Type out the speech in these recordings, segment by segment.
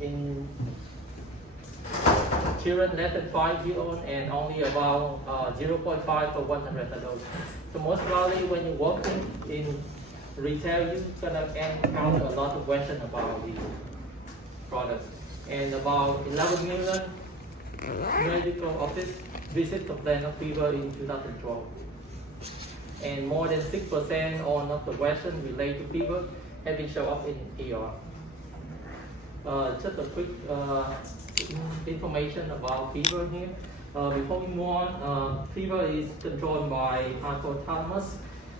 in children less than 5 years old and only about 0.5 per 100 adults. So most likely when you're working in retail, you're gonna encounter a lot of questions about the products. And about 11 million medical office visit complaint of fever in 2012. And more than 6% of the questions related to fever have been shown up in ER. Just a quick information about fever here. Before we move on, fever is controlled by hypothalamus,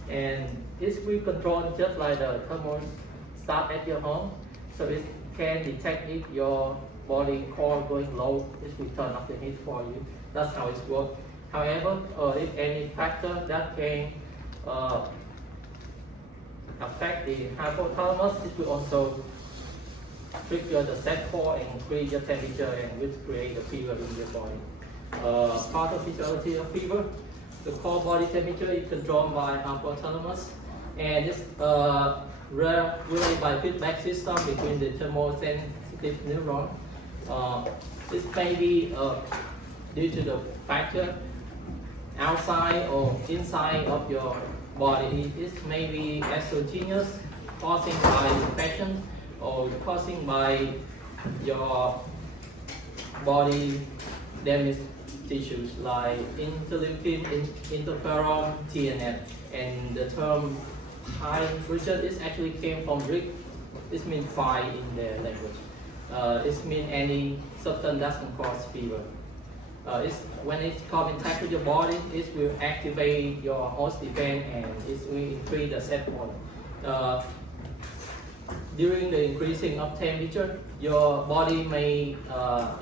and this will control just like the thermostat at your home. So it can detect if your body core going low, it will turn up the heat for you. That's how it works. However, if any factor that can affect the hypothalamus, it will also trigger the set core and increase your temperature, and which create a fever in your body. Pathophysiology of fever. The core body temperature is controlled by hypothalamus, and it's regulated by feedback system between the thermosensitive neuron. This may be due to the factor outside or inside of your body. It may be exogenous, causing by infection or causing by your body damaged tissues like interleukin, interferon, TNF. And the term high temperature is actually came from Greek. This means fire in their language. It means any substance that can cause fever. When it comes in contact with your body, it will activate your host defense and it will increase the set point. During the increasing of temperature, your body may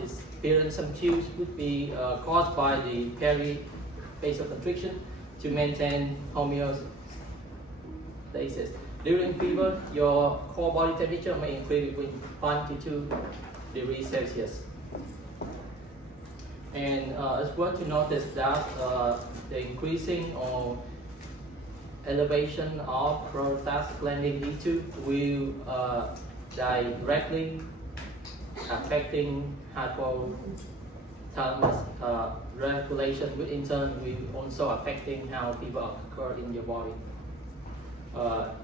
experience some chills, would be caused by the vasoconstriction to maintain homeostasis. During fever, your core body temperature may increase between 1 to 2 degrees Celsius. And it's worth to notice that the increasing or elevation of prostaglandin E2 will directly affecting hypothalamus regulation, which in turn will also affecting how fever occur in your body.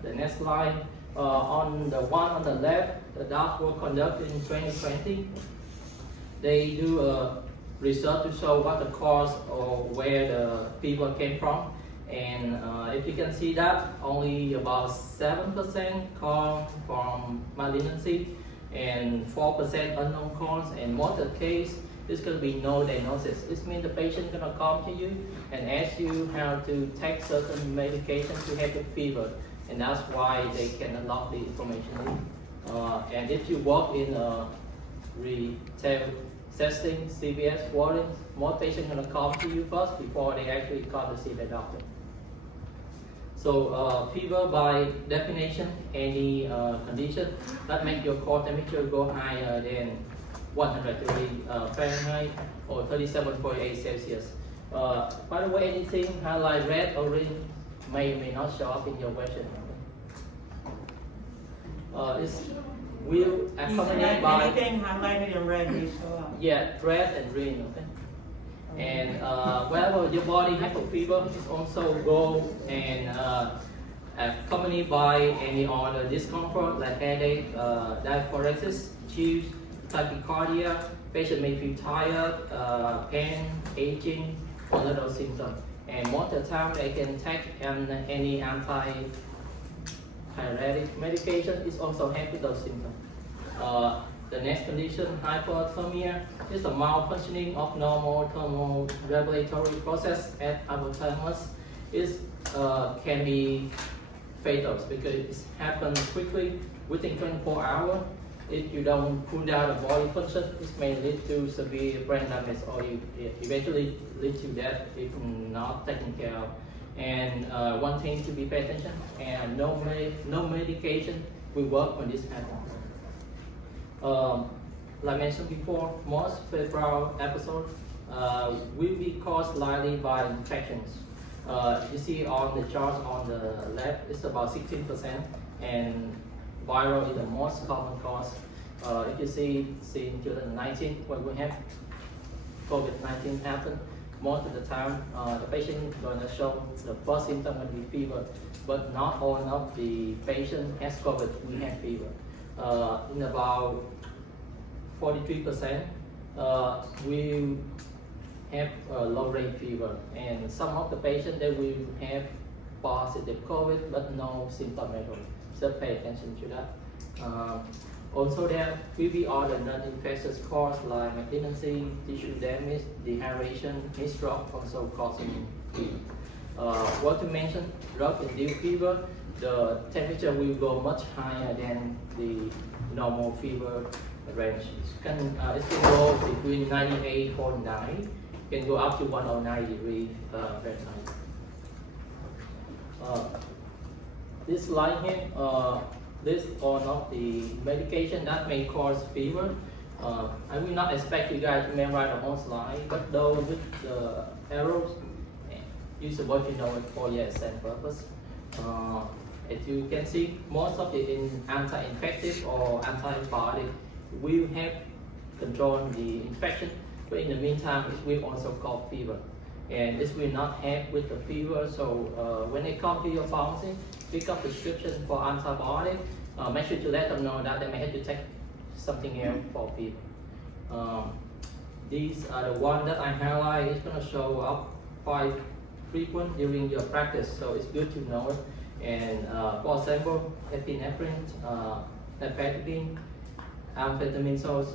The next slide, on the one on the left, the DART was conducted in 2020. They do a research to show what the cause or where the fever came from. And if you can see that, only about 7% come from malignancy and 4% unknown cause, and most of the case, there's going to be no diagnosis. This means the patient is going to come to you and ask you how to take certain medication to help the fever, and that's why they can unlock the information. And if you work in a retail setting, CVS, Walgreens, more patients are going to come to you first before they actually come to see the doctor. So fever by definition, any condition that make your core temperature go higher than 130 Fahrenheit or 37.8 Celsius. By the way, anything highlight red or green may or may not show up in your question. This will accompanied by anything highlighted in red will show up. Yeah, red and green. Okay. And wherever your body has a fever, it's also go and accompanied by any other discomfort like headache, diaphoresis, chills, tachycardia. Patient may feel tired, pain, aging, all of those symptoms. And most of the time, they can take any anti-pyretic medication. It's also help with those symptoms. The next condition, hypothermia, is the malfunctioning of normal thermoregulatory process at hypothalamus. It can be fatal because it happens quickly within 24 hours. If you don't cool down the body function, it may lead to severe brain damage or eventually lead to death if not taken care of. And one thing to be paid attention, and no medication will work when this happens. Like mentioned before, most febrile episodes will be caused likely by infections. You see on the chart on the left, it's about 16%, and viral is the most common cause. If you see in 2019 when we have COVID-19 happen, most of the time the patient gonna show the first symptom will be fever, but not all of the patient has COVID. We have fever. In about 43%, we have low rate fever, and some of the patients they will have positive COVID but no symptom at all. So pay attention to that. Also, there will be other non-infectious cause like malignancy, tissue damage, dehydration, heat stroke, also causing fever. What to mention, drug-induced fever, the temperature will go much higher than the normal fever range. It can go between 98.9, can go up to 109 degrees Fahrenheit. This slide here, this or not the medication that may cause fever. I will not expect you guys to memorize the whole slide, but though with the arrows, you suppose you know it for your exam purpose. As you can see, most of it in anti-infective or antibiotic will help control the infection, but in the meantime, it will also cause fever. And this will not help with the fever, so when they come to your pharmacy, pick up prescription for antibiotic, make sure to let them know that they may have to take something else for fever. These are the ones that I highlight. It's going to show up quite frequent during your practice, so it's good to know it. And for example, epinephrine, nifedipine, amphetamine salts,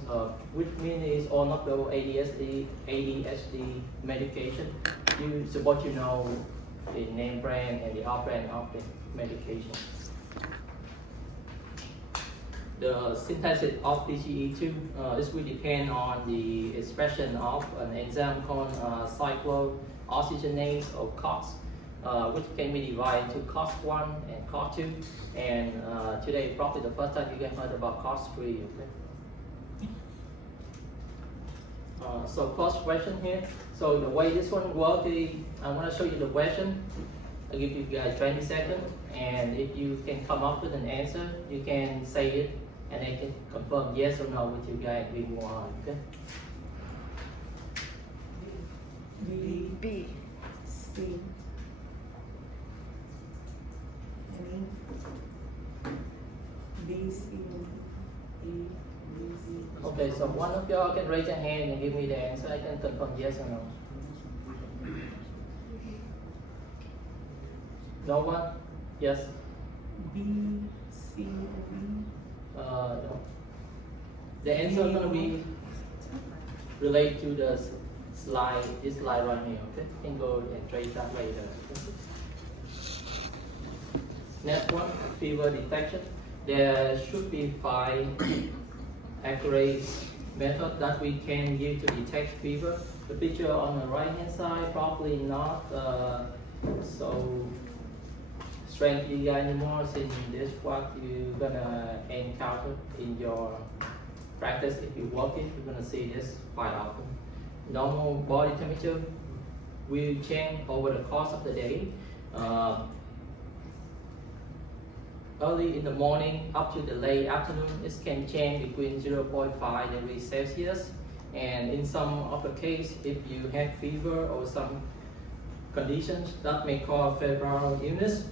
which means all of the ADHD medication. You suppose you know the name brand and the off brand of the medication. The synthesis of PGE2 this will depend on the expression of an enzyme called cyclooxygenase or COX, which can be divided into COX1 and COX2. And today, probably the first time you guys heard about COX3. Okay? So first question here. So the way this one works, I want to show you the question. I'll give you guys 20 seconds, and if you can come up with an answer, you can say it, and I can confirm yes or no with you guys. We move on. Okay. B, C, B, C, E, B, C. Okay, so one of y'all can raise your hand and give me the answer. I can confirm yes or no. No one? Yes? B, C, B. No. The answer is going to be related to the slide, this slide right here. Okay, you can go and trace that later. Okay. Next one, fever detection. There should be 5 accurate methods that we can use to detect fever. The picture on the right hand side probably not so strange to you guys anymore, since this is what you're gonna encounter in your practice. If you work it, you're gonna see this quite often. Normal body temperature will change over the course of the day. Early in the morning up to the late afternoon, it can change between 0.5 degrees Celsius. And in some of the case, if you have fever or some conditions that may cause febrile illness,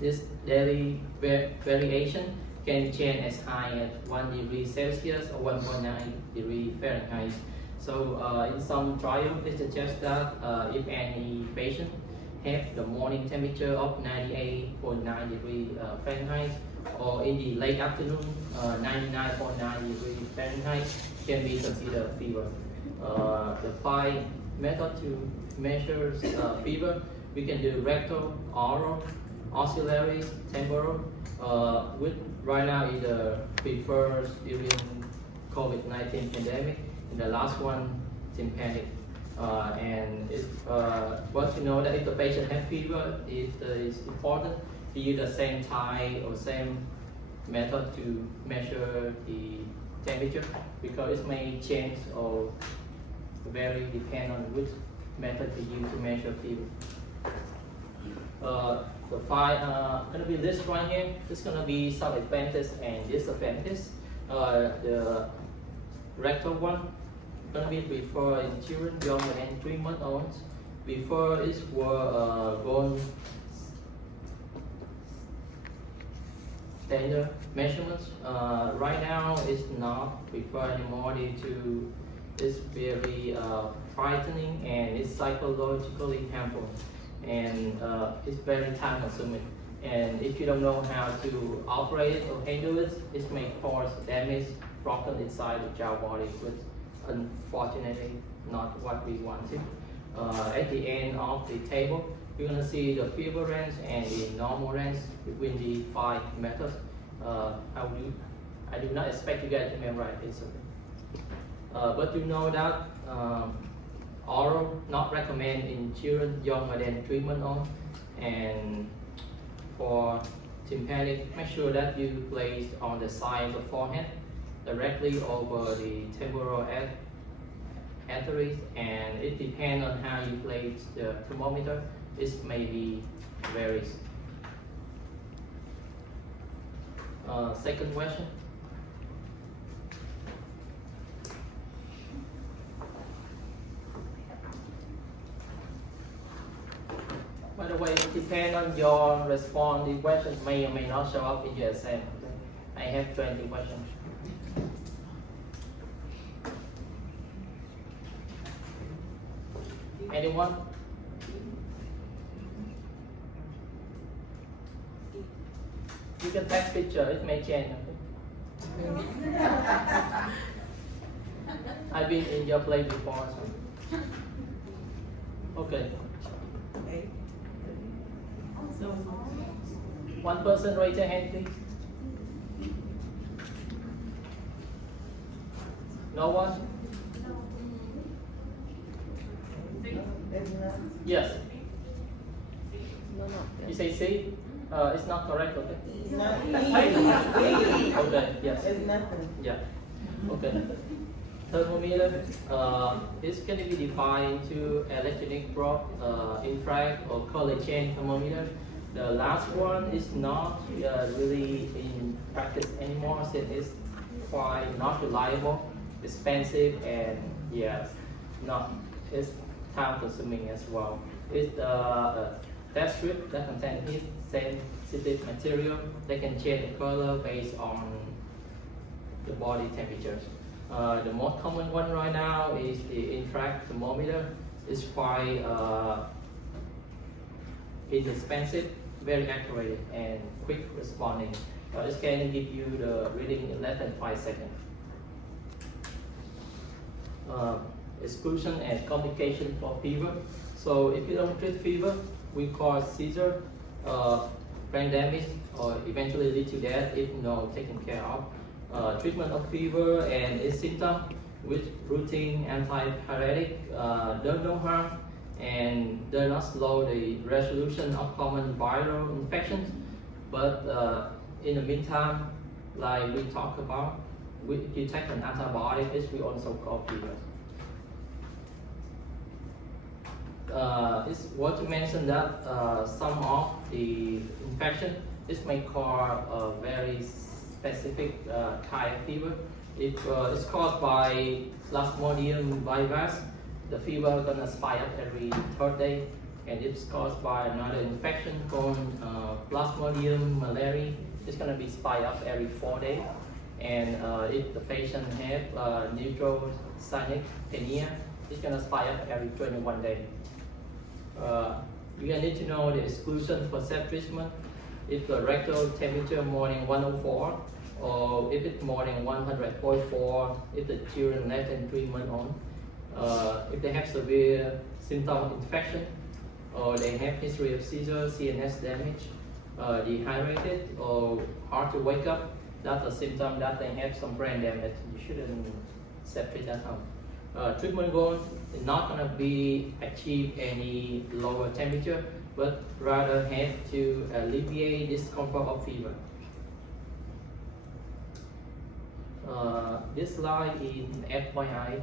this daily variation can change as high as 1 degree Celsius or 1.9 degree Fahrenheit. So in some trials, it suggests that if any patient have the morning temperature of 98.9 degree Fahrenheit, or in the late afternoon 99.9 degree Fahrenheit, can be considered fever. The 5 methods to measure fever, we can do rectal, oral, auxiliary, temporal, which right now is the preferred during COVID-19 pandemic, and the last one, tympanic. And if once you know that if the patient has fever, it is important to use the same type or same method to measure the temperature, because it may change or vary depend on which method to use to measure fever. The 5 going to be list right here. It's going to be some advantages and disadvantages. The rectal one gonna be preferred in children younger than 3 months old. Before it were bone standard measurements. Right now it's not preferred anymore due to it's very frightening and it's psychologically harmful, and it's very time consuming. And if you don't know how to operate it or handle it, it may cause damage broken inside the child body, which unfortunately not what we wanted. At the end of the table, you're gonna see the fever range and the normal range between the 5 methods. I do not expect you guys to memorize this, but you know that oral not recommend in children younger than 3 months old. And for tympanic, make sure that you place on the side of the forehead, directly over the temporal arteries, and it depends on how you place the thermometer. This may be varies. Second question. By the way, it depends on your response. The questions may or may not show up in your exam. Okay? I have 20 questions. Anyone? You can take picture, it may change. Okay? I've been in your place before. So. Okay. Okay. So, One person raise your hand, please. No one? Yes. You say C? It's not correct, okay? Okay, yes. It's nothing. Yeah. Okay. Thermometer is going to be divided into electronic probe, infrared or color change thermometer. The last one is not really in practice anymore since it's quite not reliable, expensive, and yes, it's time consuming as well. It's the test strip that contains heat sensitive material that can change the color based on the body temperatures. The most common one right now is the infrared thermometer. It's quite inexpensive, very accurate, and quick responding. It can give you the reading in less than 5 seconds. Exclusion and complication for fever. So if you don't treat fever, we cause seizure, brain damage, or eventually lead to death if not taken care of. Treatment of fever and its symptoms with routine antipyretic does no harm and does not slow the resolution of common viral infections. But in the meantime, like we talked about, if you take an antibiotic, this will also cause fever. It's worth to mention that some of the infection this may cause a very specific kind of fever. If it's caused by Plasmodium virus, the fever is gonna spike up every 3rd day, and if it's caused by another infection called Plasmodium malaria, it's gonna be spike up every 4 days. And if the patient have neurogenic pneumonia, it's gonna spike up every 21 days. You need to know the exclusion for self-treatment. If the rectal temperature more than 104, or if it's more than 100.4, if the children less than 3 months old, if they have severe symptom of infection, or they have history of seizure, CNS damage, dehydrated, or hard to wake up, that's a symptom that they have some brain damage. You shouldn't separate that out. Treatment goal is not going to be achieve any lower temperature, but rather have to alleviate discomfort of fever. This slide is FYI.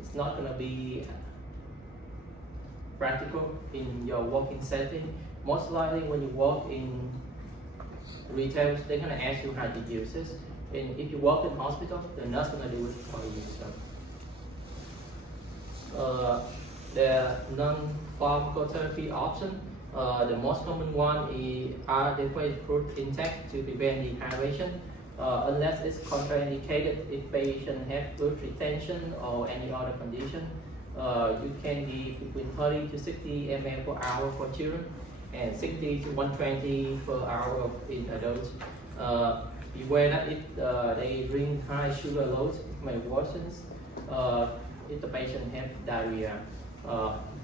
It's not going to be practical in your working setting. Most likely when you work in retail, they're going to ask you how to use this. And if you work in hospital, the nurse gonna do it for you. So, the non-pharmacotherapy option, the most common one is adequate fruit intake to prevent dehydration, unless it's contraindicated if patient have fluid retention or any other condition. You can give between 30 to 60 ml per hour for children and 60 to 120 per hour in adults. Beware that if they drink high sugar loads, it may worsen if the patient has diarrhea.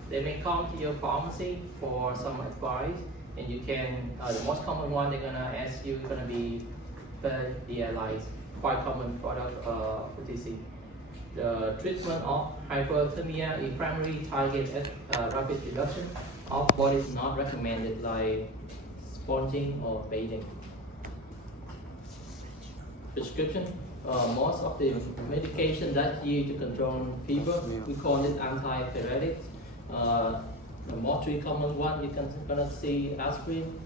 They may come to your pharmacy for some advice, and you can, the most common one they're gonna ask you is gonna be dialysis, quite common product OTC. The treatment of hyperthermia is primarily targeted at rapid reduction of what is not recommended, like sponging or bathing. Prescription. Most of the medication that used to control fever, we call it antipyretics. The most three common one you can gonna see aspirin,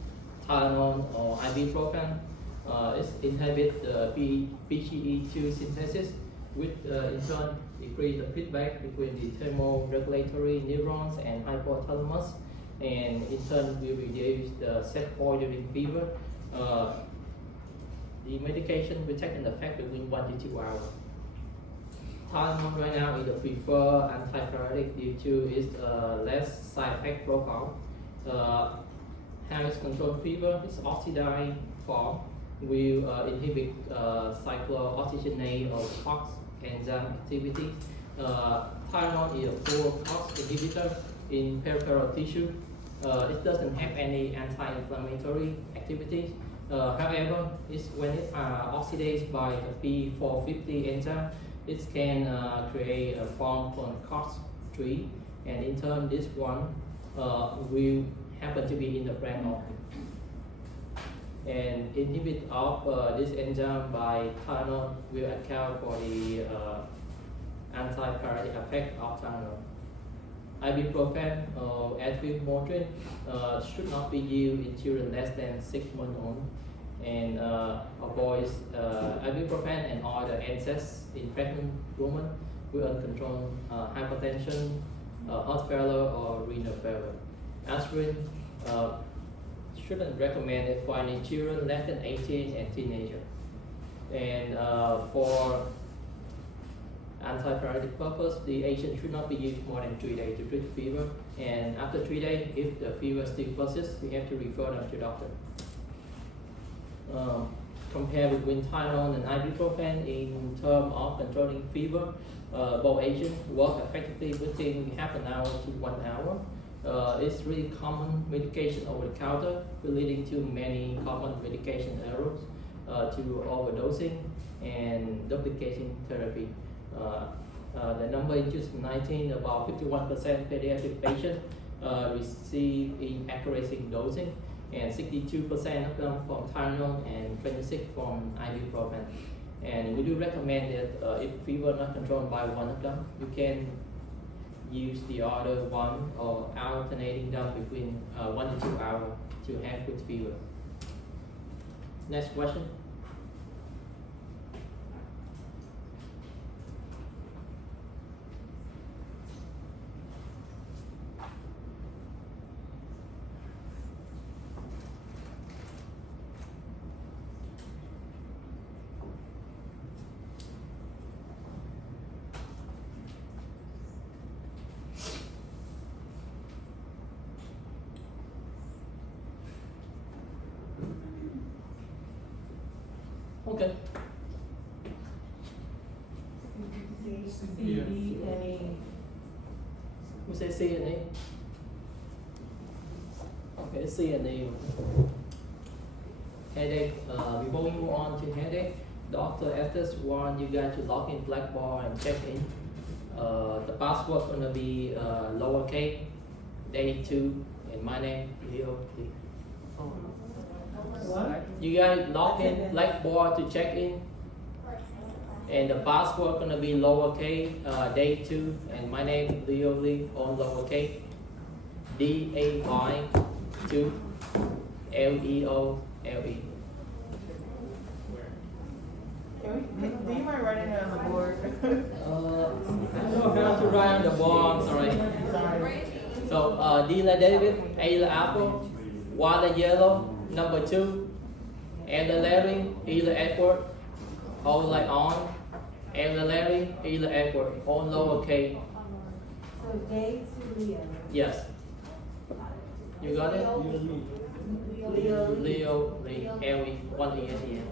Tylenol, or ibuprofen. It inhibits the PGE2 synthesis, which in turn decrease the feedback between the thermoregulatory neurons and hypothalamus, and in turn will reduce the set point during fever. The medication will take an effect between 1 to 2 hours. Tylenol right now is the preferred antipyretic due to its less side effect profile. How it's controlled fever, its oxidized form will inhibit cyclooxygenase or COX enzyme activity. Tylenol is a poor COX inhibitor in peripheral tissue. It doesn't have any anti-inflammatory activities. However, when it oxidized by the P450 enzyme, it can create a form called COX-3, and in turn this one will happen to be in the brain of and inhibit of this enzyme by Tylenol will account for the antipyretic effect of Tylenol. Ibuprofen or ethylmorphine should not be used in children less than 6 months old, and avoids ibuprofen and other NSAIDs in pregnant women with uncontrolled hypertension, heart failure, or renal failure. Aspirin shouldn't recommend it for any children less than 18 and teenagers. And for antipyretic purpose, the agent should not be used more than 3 days to treat fever. And after 3 days, if the fever still persists, you have to refer them to doctor. Compare between Tylenol and ibuprofen in terms of controlling fever. Both agents work effectively within half an hour to 1 hour. It's really common medication over the counter, leading to many common medication errors, to overdosing and duplicating therapy. The number in 2019, about 51% pediatric patients receive inaccurate dosing, and 62% of them from Tylenol and 26% from ibuprofen. And we do recommend that if fever not controlled by one of them, you can use the other one or alternating them between 1 to 2 hours to have good fever. Next question. Okay. C, D, and E. We say C and E. Okay, C and E. Headache. Before we move on to headache, doctor asks one you got to log in Blackboard and check in. The password gonna be lowercase, day 2, and my name, Leo. What? You gotta log in Blackboard to check in, and the password gonna be lowercase, day 2, and my name Leo Lee on lowercase, DAY 2 LEOLE. Do you mind writing it on the board? I don't have to write on the board, sorry. Sorry. So D là David, A là Apple, Y là Yellow, number 2, L là Larry, E là Edward, O là On, L là Larry, E là Edward, all lowercase. So J to Leo. Yes. You got it? Leo. Leo, Lee, Ellie, 1 E at the end.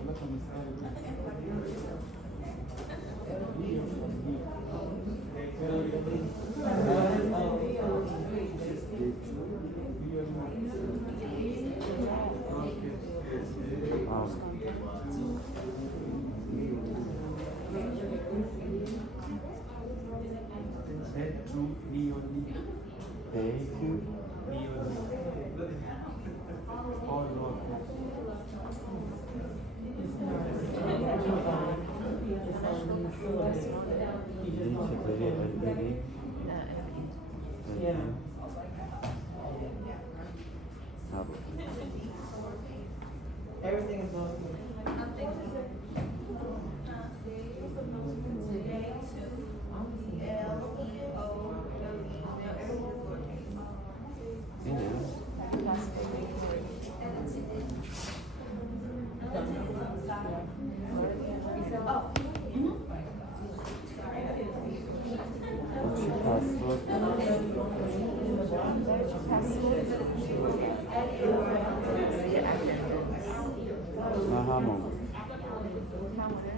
Yeah. Everything is lowercase.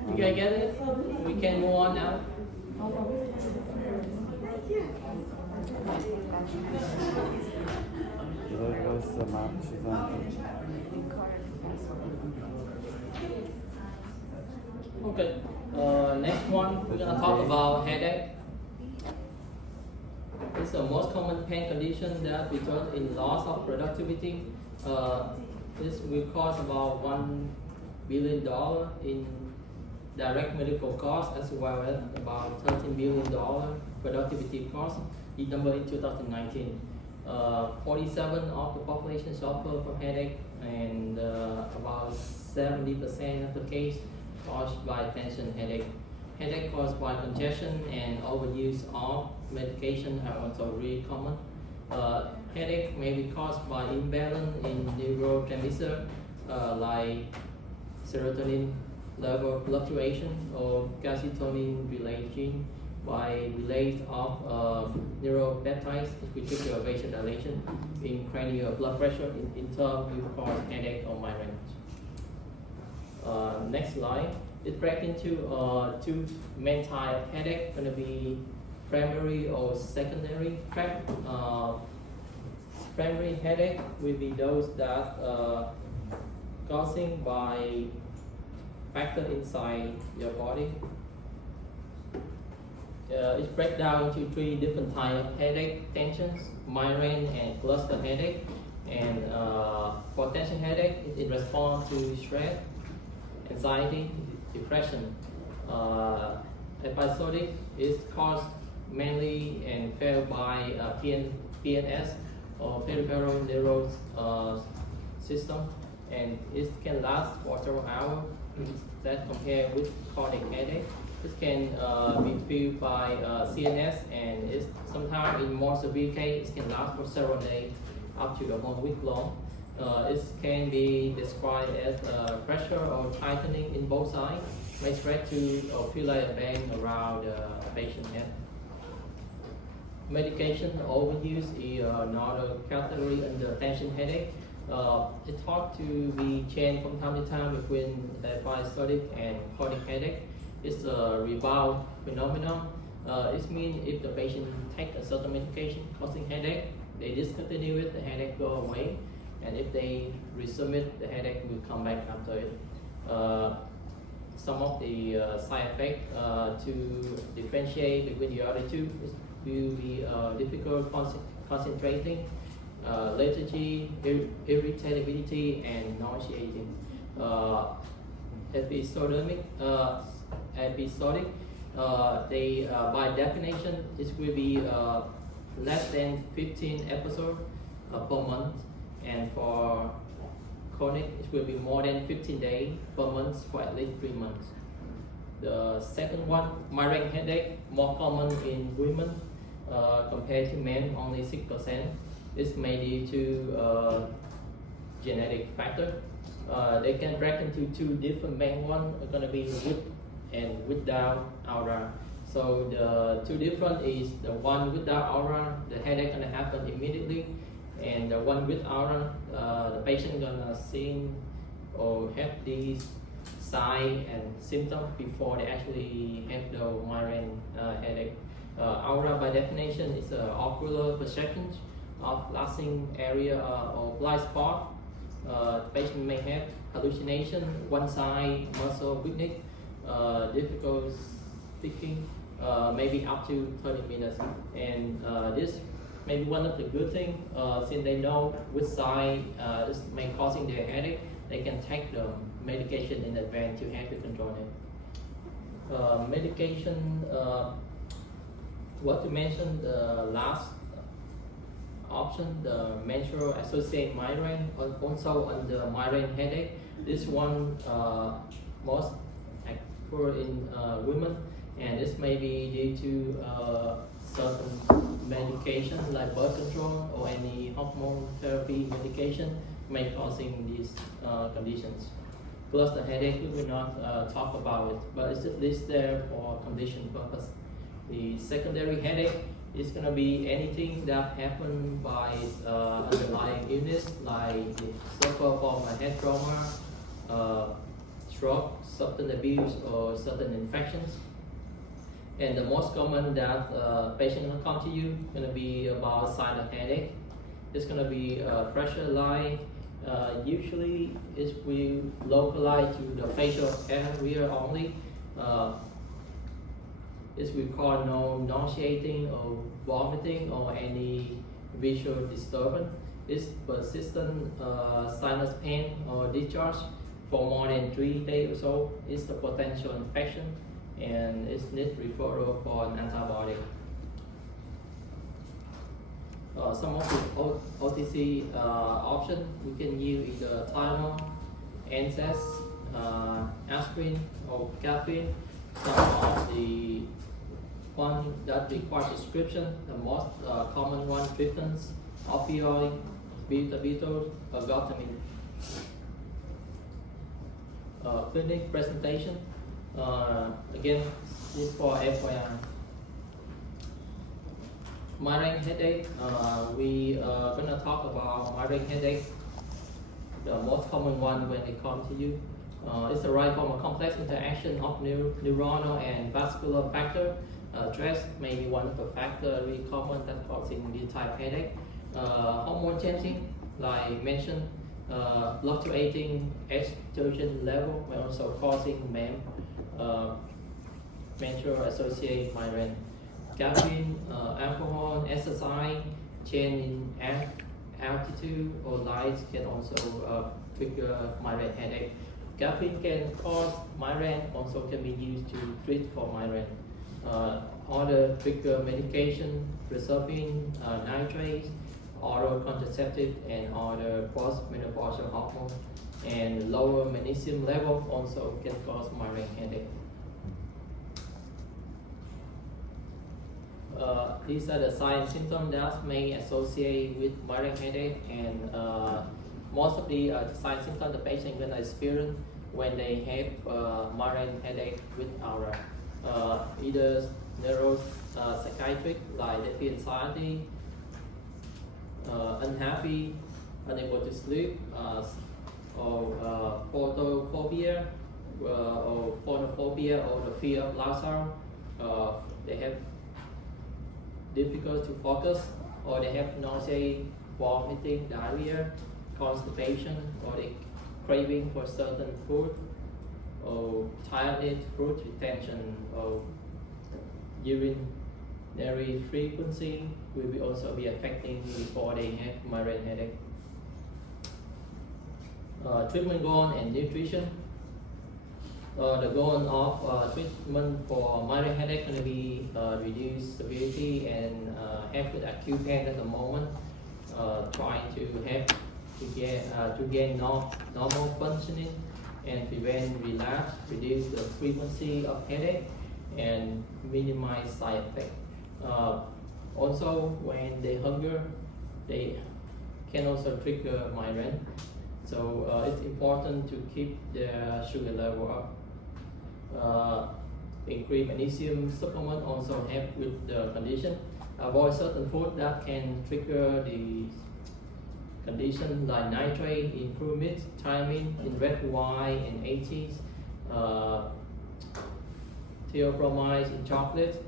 You guys get it? We can move on now. Okay. Next one, we're gonna talk about headache. It's the most common pain condition that results in loss of productivity. This will cost about $1 billion in direct medical costs, as well as about $13 billion productivity costs. The number in 2019. 47% of the population suffer from headache, and about 70% of the case caused by tension headache. Headache caused by congestion and overuse of medication are also really common. Headache may be caused by imbalance in neurotransmitter like serotonin level fluctuation or calcitonin related gene by release of neuropeptides which trigger vasodilation in cranial blood pressure in turn will cause headache or migraine. Next slide. It breaks into two main types of headache, going to be primary or secondary track. Primary headache will be those that causing by factor inside your body. It's break down into 3 different types of headache: tensions, migraine, and cluster headache. And for tension headache, it in response to stress, anxiety, depression. Episodic is caused mainly and felt by PNS or peripheral nervous system, and it can last for several hours. That compared with chronic headache, this can be felt by CNS, and it's sometimes in more severe case, it can last for several days, up to a 1 week long. It can be described as pressure or tightening in both sides, may spread to or feel like a bang around the patient's head. Medication overuse is another category under tension headache. It's thought to be changed from time to time between episodic and chronic headache. It's a rebound phenomenon. It means if the patient takes a certain medication causing headache, they discontinue it, the headache go away, and if they resume it, the headache will come back after it. Some of the side effects to differentiate between the other two will be difficult concentrating, lethargy, irritability, and nauseating. Episodic, they by definition, this will be less than 15 episodes per month, and for chronic, it will be more than 15 days per month for at least 3 months. The second one, migraine headache, more common in women compared to men, only 6%. This may due to genetic factor. They can break into two different main ones, are going to be with and without aura. So the two different is the one without aura, the headache gonna happen immediately, and the one with aura, the patient gonna see or have these signs and symptoms before they actually have the migraine headache. Aura by definition is an ocular perception of lasting area or blind spot. The patient may have hallucination, one side muscle weakness, difficult speaking, maybe up to 30 minutes. And this may be one of the good things, since they know which side is may causing their headache, they can take the medication in advance to help to control it. Medication, what to mention, the last option, the menstrual associated migraine, also under migraine headache. This one most occur in women, and this may be due to certain medication like birth control or any hormone therapy medication may causing these conditions. Plus the headache, we will not talk about it, but it's at least there for condition purpose. The secondary headache is going to be anything that happened by underlying illness, like suffer from a head trauma, stroke, substance abuse, or certain infections. And the most common that patient will come to you going to be about sign of headache. It's going to be pressure line. Usually it will localize to the facial area only. It will cause no nauseating or vomiting or any visual disturbance. It's persistent sinus pain or discharge for more than 3 days or so. It's the potential infection and it needs referral for an antibiotic. Some of the OTC options, we can use either Tylenol, NSAIDs, aspirin, or caffeine. Some of the one that requires prescription, the most common one, triptans, opioid, beta-butyl, ergotamine. Clinic presentation, again, this for FYI. Migraine headache, we are going to talk about migraine headache, the most common one when they come to you. It's arise from a complex interaction of neuronal and vascular factor. Stress may be one of the factors very common that causing this type of headache. Hormone changing, like mentioned, fluctuating estrogen level may also causing menstrual associated migraine. Caffeine, alcohol, exercise, change in altitude or light can also trigger migraine headache. Caffeine can cause migraine, also can be used to treat for migraine. Other trigger medication, reserpine, nitrates, oral contraceptive, and other post-menopausal hormone, and lower magnesium level also can cause migraine headache. These are the signs and symptoms that may associate with migraine headache, and most of the signs and symptoms the patient will experience when they have migraine headache with aura. Either neuropsychiatric, like they feel anxiety, unhappy, unable to sleep, or photophobia, or phonophobia, or the fear of loud sound. They have difficult to focus, or they have nausea, vomiting, diarrhea, constipation, or they craving for certain food, or tiredness, fluid retention, or urinary frequency will also be affecting before they have migraine headache. Treatment goal and nutrition. The goal of treatment for migraine headache going to be reduce severity and help with acute pain at the moment. Trying to help to gain normal functioning and prevent relapse, reduce the frequency of headache, and minimize side effects. Also, when they hunger, they can also trigger migraine. So it's important to keep their sugar level up. Increased magnesium supplement also help with the condition. Avoid certain food that can trigger the condition like nitrate in crude meat, thiamine in red wine and 80s, theobromide in chocolate,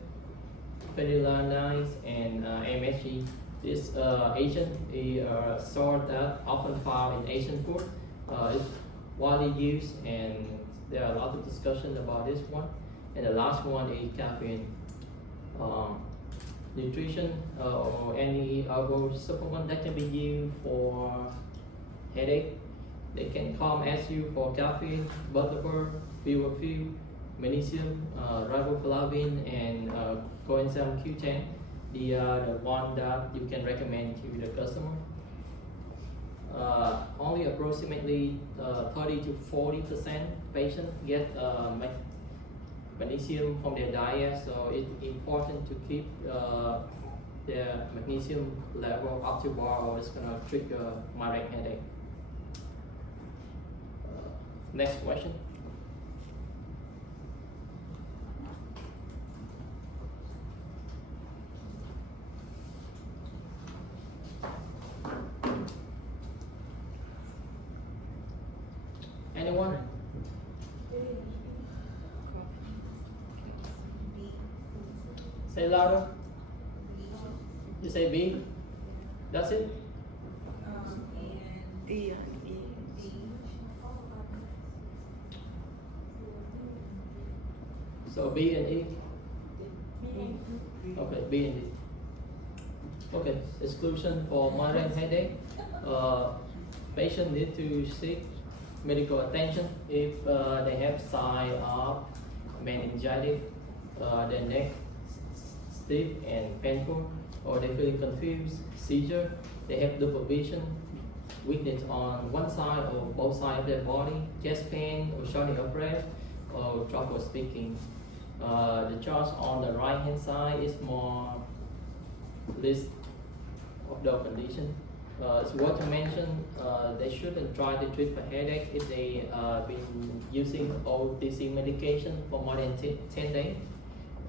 phenylanides and MSG. This agent is a salt that often found in Asian food. It's widely used and there are a lot of discussion about this one. And the last one is caffeine. Nutrition or any other supplement that can be used for headache. They can come as you for caffeine, butterbeer, feverfew, magnesium, riboflavin, and coenzyme Q10. They are the one that you can recommend to the customer. Only approximately 30 to 40% patients get magnesium from their diet, so it's important to keep their magnesium level up to bar or it's gonna trigger migraine headache. Next question. Anyone? Say louder. You say B. That's it? E. So B and E? Okay, B and D. Okay, exclusion for migraine headache. Patient need to seek medical attention if they have sign of meningitis, their neck stiff and painful, or they feel confused, seizure, they have double vision, weakness on one side or both sides of their body, chest pain or shortness of breath, or trouble speaking. The chart on the right hand side is more list of the condition. It's worth to mention they shouldn't try to treat for headache if they been using OTC medication for more than 10 days.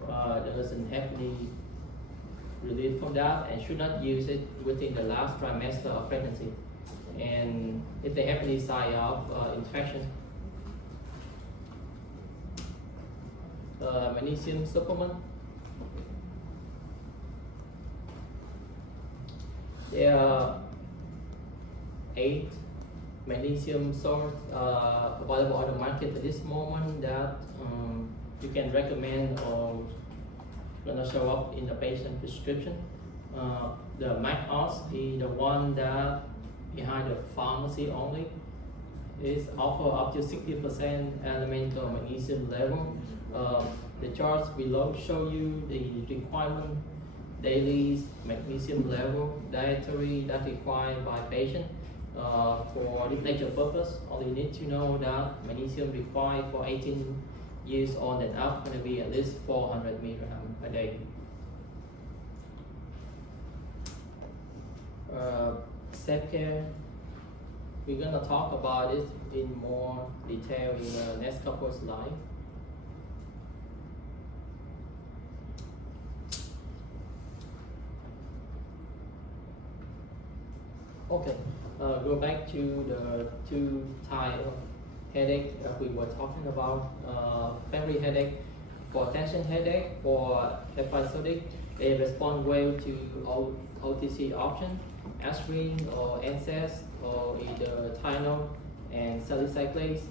Doesn't have any relief from that and should not use it within the last trimester of pregnancy. And if they have any sign of infection, magnesium supplement. There are 8 magnesium salts available on the market at this moment that you can recommend or gonna show up in the patient prescription. The MacOS is the one that behind the pharmacy only. Is offer up to 60% elemental magnesium level. The charts below show you the requirement daily magnesium level dietary that required by patient. For literature purpose, all you need to know that magnesium required for 18 years on and up going to be at least 400 milligrams a day. Self-care, we're going to talk about it in more detail in the next couple of slides. Okay, go back to the 2 types of headache that we were talking about. Family headache, for tension headache, for episodic, they respond well to OTC option, aspirin or NSAIDs or either Tylenol and salicylates.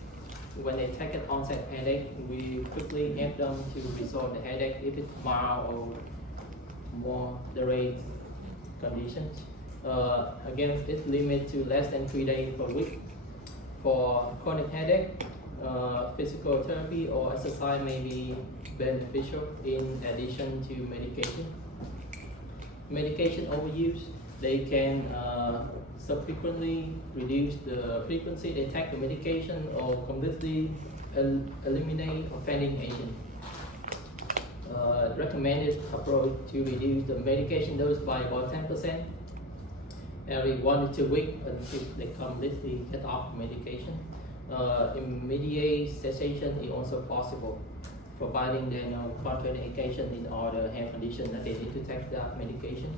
When they take an onset headache, we quickly help them to resolve the headache if it's mild or moderate conditions. Again, it's limited to less than 3 days per week. For chronic headache, physical therapy or exercise may be beneficial in addition to medication. Medication overuse, They can subsequently reduce the frequency they take the medication or completely eliminate offending agent. Recommended approach to reduce the medication dose by about 10% every 1 to 2 weeks until they completely get off medication. Immediate cessation is also possible, providing there no contraindication in other health conditions that they need to take that medication.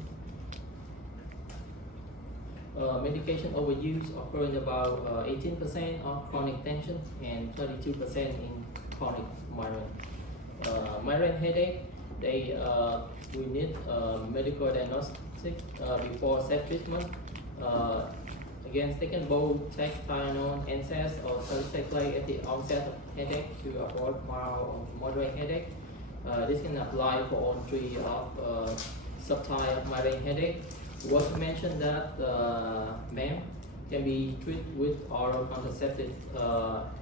Medication overuse occurs in about 18% of chronic tension and 32% in chronic migraine. Migraine headache, we need medical diagnostic before set treatment. Again, they can both take Tylenol, NSAIDs, or salicylate at the onset of headache to avoid mild or moderate headache. This can apply for all three of subtype of migraine headache. Worth mention that MEM can be treated with oral contraceptive,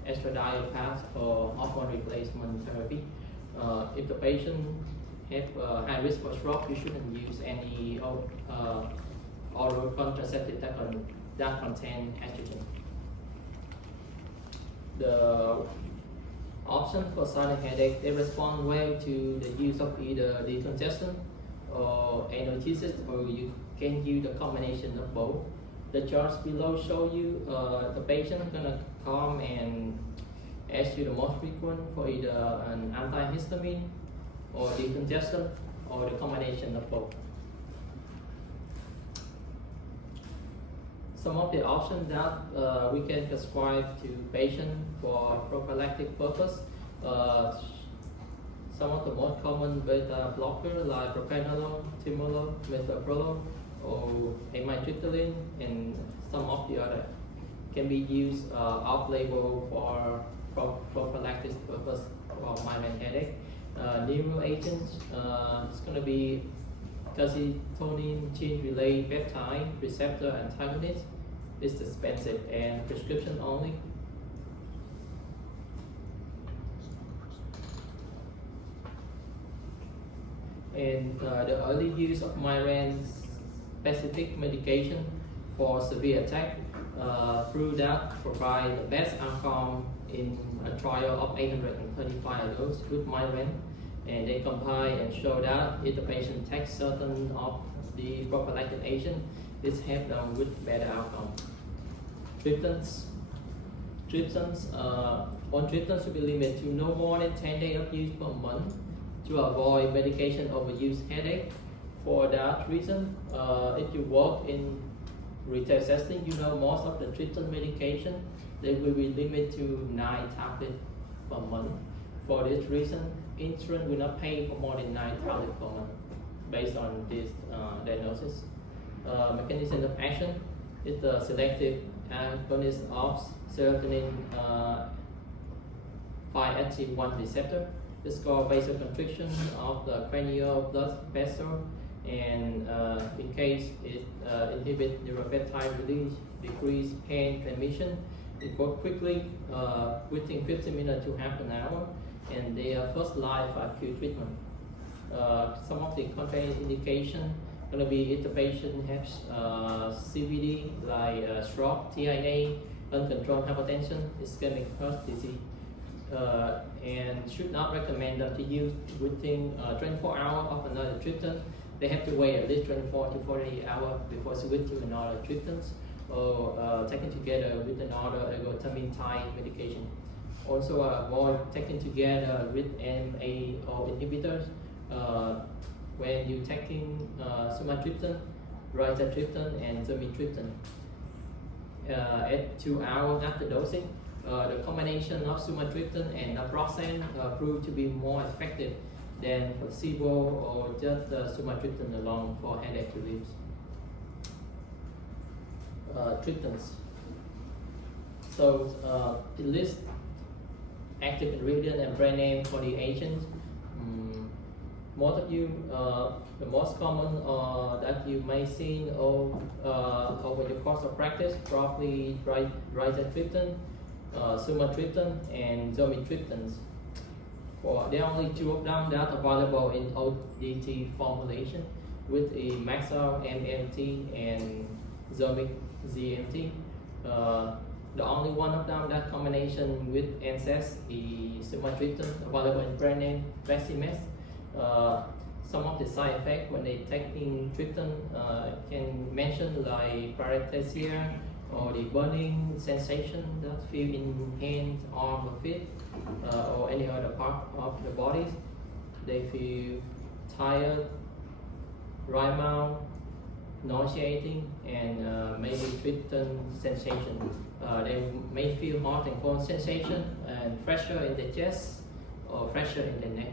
estradiol patch, or hormone replacement therapy. If the patient have high risk for stroke, you shouldn't use any oral contraceptive that contain estrogen. The option for silent headache, they respond well to the use of either decongestant or analgesics, or you can use a combination of both. The charts below show you the patient gonna come and ask you the most frequent for either an antihistamine or decongestant or the combination of both. Some of the options that we can prescribe to patients for prophylactic purpose. Some of the most common beta blocker like propranolol, timolol, metoprolol, or amitriptyline, and some of the other can be used off-label for prophylactic purpose for migraine headache. Neuro agents, it's going to be calcitonin gene-relay peptide receptor antagonist. It's expensive and prescription only. And the early use of migraine specific medication for severe attack through that provide the best outcome in a trial of 835 adults with migraine, and they compare and show that if the patient takes certain of the prophylactic agent, this helps them with better outcome. Triptans, on triptans should be limited to no more than 10 days of use per month to avoid medication overuse headache. For that reason, if you work in retail setting, you know most of the triptan medication, they will be limited to 9 tablets per month. For this reason, insurance will not pay for more than 9 tablets per month based on this diagnosis. Mechanism of action is the selective agonist of serotonin 5-HT1 receptor. It's called vasoconstriction of the cranial blood vessel, and in case it inhibits neuropeptide release, decrease pain transmission. It works quickly within 15 minutes to half an hour, and they are first line for acute treatment. Some of the contraindication going to be if the patient has CVD like stroke, TIA, uncontrolled hypertension, ischemic heart disease, and should not recommend them to use within 24 hours of another treatment. They have to wait at least 24 to 48 hours before switch to another treatment, or taken together with another ergotamine medication. Also avoid taking together with MA or inhibitors. When you're taking sumatriptan, rizatriptan, and zolmitriptan. At 2 hours after dosing, the combination of sumatriptan and naproxen proved to be more effective than placebo or just sumatriptan alone for headache relief. Triptans. So it lists active ingredient and brand name for the agents. Most of you, the most common that you may see over the course of practice, probably rizatriptan, sumatriptan, and zolmitriptan. There are only 2 of them that are available in ODT formulation. with a maxal MMT and zomic ZMT. The only one of them that combination with NSAIDs is sumatriptan, available in brand name Vasimex. Some of the side effects when they taking triptan can mention like paresthesia or the burning sensation that feel in hands, arm, or feet, or any other part of the body. They feel tired, dry mouth, nauseating, and maybe triptan sensation. They may feel hot and cold sensation and pressure in the chest or pressure in the neck.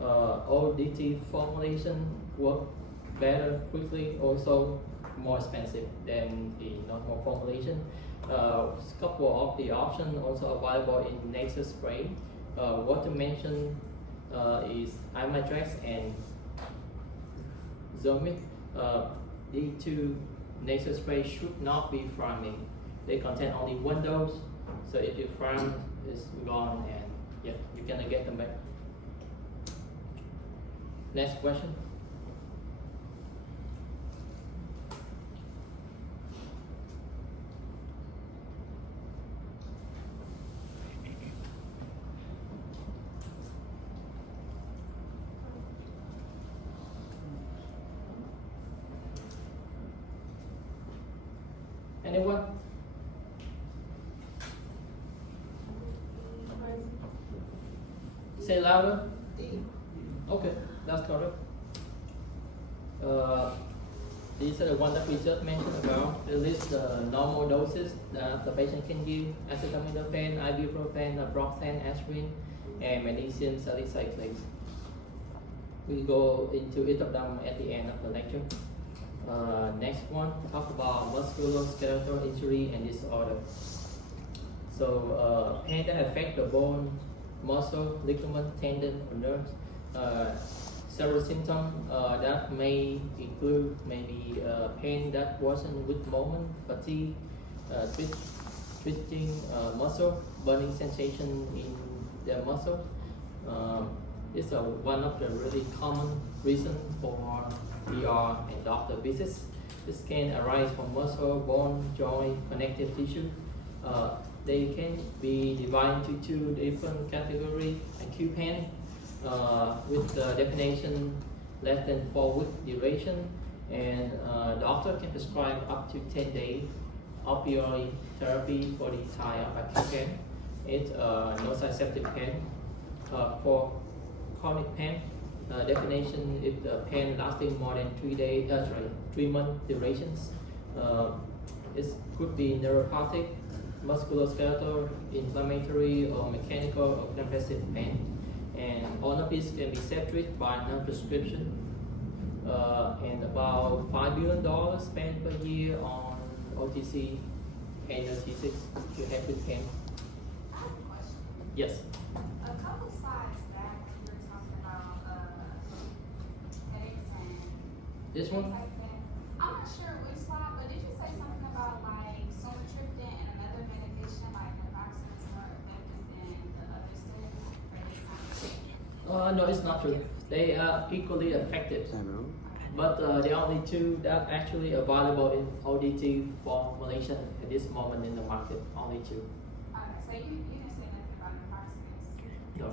ODT formulation work better quickly, also more expensive than the normal formulation. Couple of the options also available in nasal spray. What to mention is Imatrax and Zomic. These two nasal spray should not be farming. They contain only one dose, so if your farm is gone, and yeah, you're gonna get them back. Next question. Anyone? Say louder. Okay, that's correct. These are the ones that we just mentioned about. At least the normal doses that the patient can give: acetaminophen, ibuprofen, naproxen, aspirin, and magnesium salicylate. We'll go into each of them at the end of the lecture. Next one, talk about musculoskeletal injury and disorder. So, pain that affect the bone, muscle, ligament, tendon, or nerves. Several symptoms that may include maybe pain that worsen with movement, fatigue, twisting muscle, burning sensation in the muscle. It's one of the really common reasons for ER and doctor visits. This can arise from muscle, bone, joint, connective tissue. They can be divided into two different categories: acute pain, with the definition less than 4 week duration, and doctor can prescribe up to 10 days opioid therapy for the type of acute pain. It's nociceptive pain. For chronic pain, definition is the pain lasting more than 3 month durations. It could be neuropathic, musculoskeletal, inflammatory, or mechanical or compressive pain. And all of these can be separated by non-prescription. And about $5 billion spent per year on OTC and analgesics to help with pain. I have a question. Yes. A couple slides back, you were talking about headaches and This things one? like that. I'm not sure which slide, but did you say something about like sumatriptan and another medication like naproxen is more effective than the other studies? No, it's not true. They are equally effective. But the only two that actually available in ODT formulation at this moment in the market, only two. Okay, so you didn't say nothing about naproxen. No.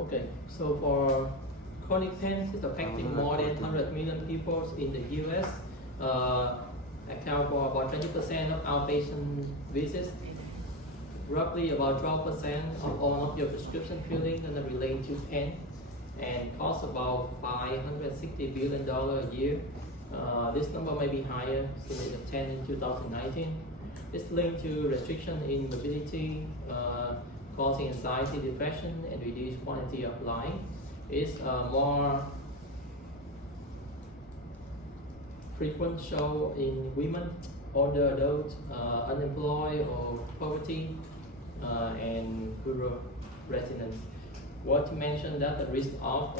Okay. Okay, so for chronic pain, it's affecting more than 100 million people in the US. Account for about 20% of outpatient visits. Roughly about 12% of all of your prescription filling gonna relate to pain, and costs about $560 billion a year. This number may be higher, since it's 10 in 2019. It's linked to restriction in mobility, causing anxiety, depression, and reduced quality of life. It's more frequent show in women, older adults, unemployed or poverty, and rural residents. What you mentioned that the risk of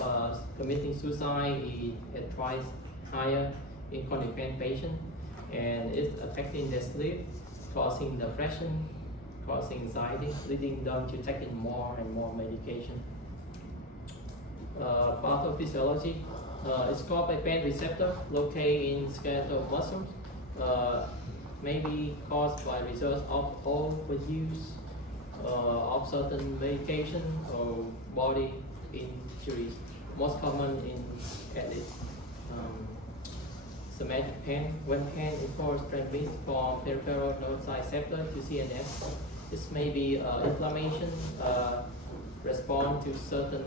committing suicide is twice higher in chronic pain patients, and it's affecting their sleep, causing depression, causing anxiety, leading them to taking more and more medication. Pathophysiology. It's caused by pain receptor located in skeletal muscles. May be caused by results of overuse of certain medication or body injuries. Most common in athletes. Somatic pain. When pain is transmits from peripheral nerve receptor to CNS, this may be inflammation, respond to certain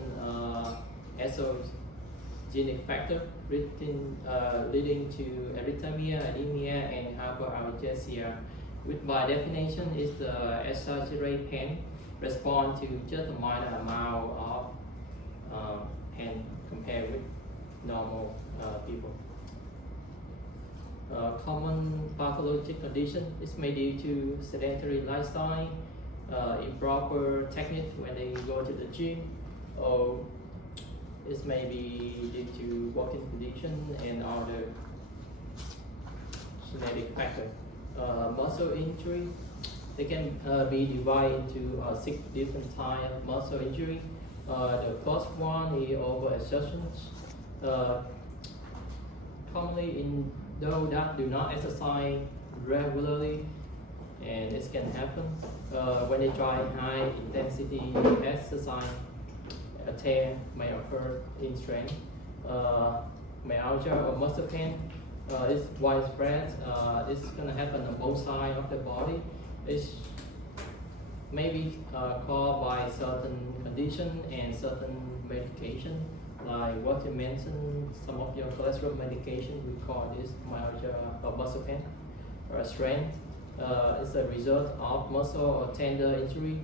exogenic factor leading to arrhythmia, anemia, and hyperalgesia, which by definition is the exaggerated pain respond to just a minor amount of pain compared with normal people. Common pathologic condition is may due to sedentary lifestyle, improper technique when they go to the gym, or it may be due to working condition and other genetic factors. Muscle injury, they can be divided into 6 different types of muscle injury. The first one is overexertion. Commonly in those that do not exercise regularly, and this can happen when they try high intensity exercise. A tear may occur in strength. Myalgia or muscle pain is widespread. It's going to happen on both sides of the body. It's maybe caused by certain condition and certain medication. Like what you mentioned, some of your cholesterol medication, we call this myalgia or muscle pain or strength. It's a result of muscle or tender injury.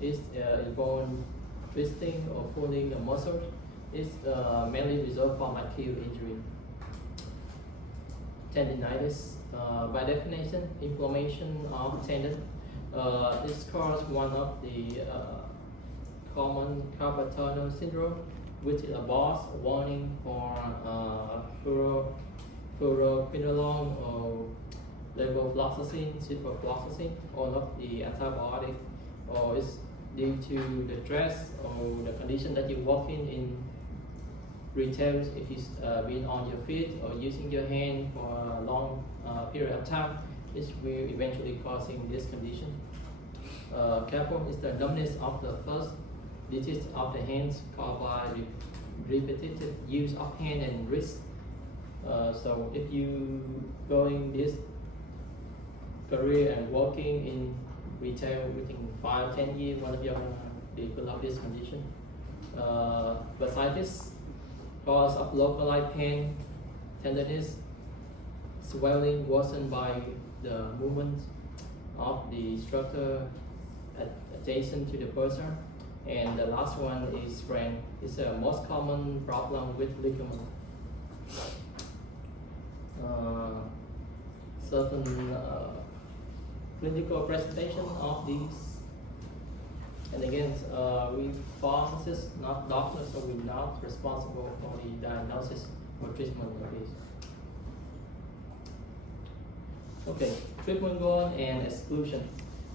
It's involved twisting or pulling the muscles. It's mainly result from acute injury. Tendinitis, by definition, inflammation of tendon. This causes one of the common carpal tunnel syndrome, which is a boss warning for fluoroquinolone or levofloxacin, ciprofloxacin, all of the antibiotic, or it's due to the stress or the condition that you walk in retail. If you've been on your feet or using your hand for a long period of time, this will eventually causing this condition. Carpal is the numbness of the first digits of the hands caused by repetitive use of hand and wrist. So if you going this career and working in retail within 5-10 years, one of you develop this condition. Bursitis, cause of localized pain, tenderness, swelling worsened by the movement of the structure adjacent to the person. And the last one is sprain. It's the most common problem with ligament. Certain clinical presentation of these. And again, we pharmacists, not doctors, so we're not responsible for the diagnosis or treatment of this. Okay, treatment goal and exclusion.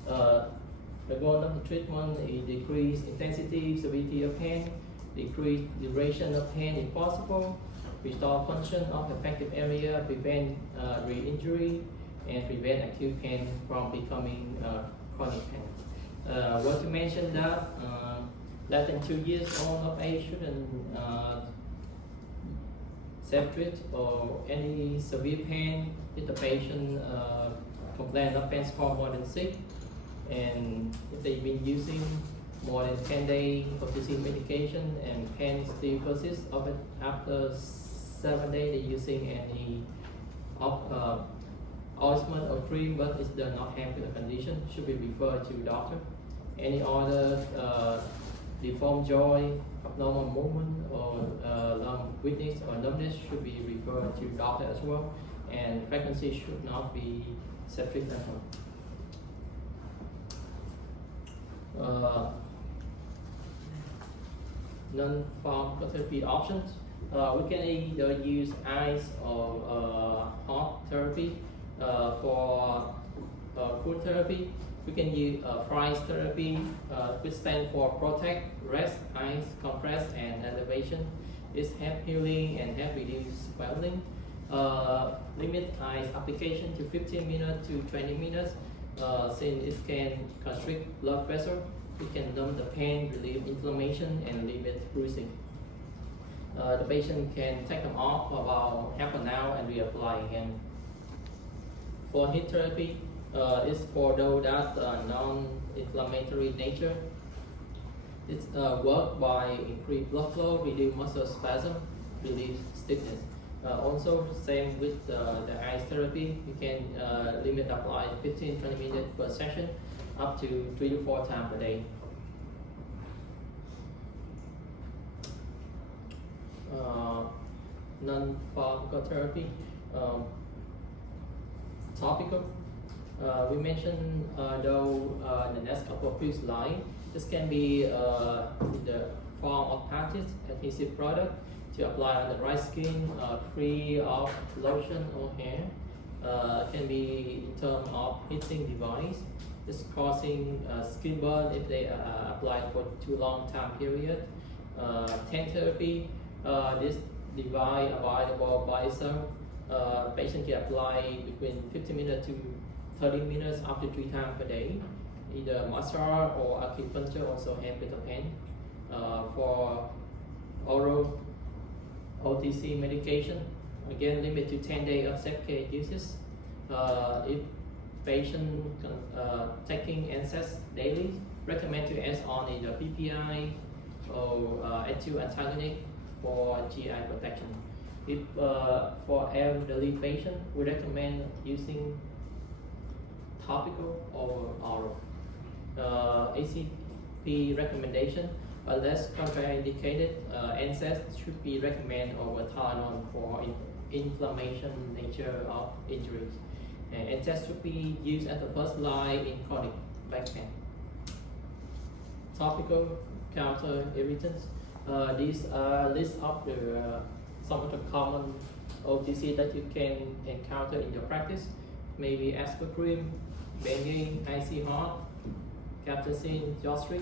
The goal of the treatment is decrease intensity, severity of pain, decrease duration of pain if possible, restore function of affected area, prevent re-injury, and prevent acute pain from becoming chronic pain. Want to mention that less than 2 years old of age shouldn't self-treat or any severe pain if the patient complains of pain score more than 6, and if they've been using more than 10 days of disease medication and pain still persists after 7 days they're using any ointment or cream but it does not help with the condition, should be referred to doctor. Any other deformed joint, abnormal movement, or lung weakness or numbness should be referred to doctor as well, and pregnancy should not be self-treated at home. Non-pharmacotherapy options. We can either use ice or hot therapy. For food therapy, We can use Pharm therapy, which stands for protect, rest, ice, compress, and elevation. It's help healing and help reduce swelling. Limit ice application to 15 minutes to 20 minutes. Since it can constrict blood vessel, it can numb the pain, relieve inflammation, and limit bruising. The patient can take them off for about half an hour and reapply again. For heat therapy, it's for those that are non-inflammatory nature. It works by increased blood flow, reduce muscle spasm, relieve stiffness. Also, same with the ice therapy. You can limit apply 15-20 minutes per session, up to 3 to 4 times per day. Non-pharmacotherapy, topical. We mentioned the next couple of few slides. This can be in the form of patches, adhesive product to apply on the dry skin, free of lotion or hair. Can be in terms of heating device. It's causing skin burn if they apply for too long time period. Tan therapy. This device available by itself. Patient can apply between 15 minutes to 30 minutes up to 3 times per day. Either massage or acupuncture also help with the pain. For oral OTC medication, again limit to 10 days of self-care uses. If patient taking NSAIDs daily, recommend to add on either PPI or ethyl antagonic for GI protection. If for elderly patient, we recommend using topical or oral. ACP recommendation, unless contraindicated, NSAIDs should be recommended over Tylenol for inflammation nature of injuries. And NSAIDs should be used as the first line in chronic back pain. Topical counter irritants. These are list of some of the common OTC that you can encounter in your practice. Maybe aspirin, Bengay, icy hot, capsaicin, Jostrip,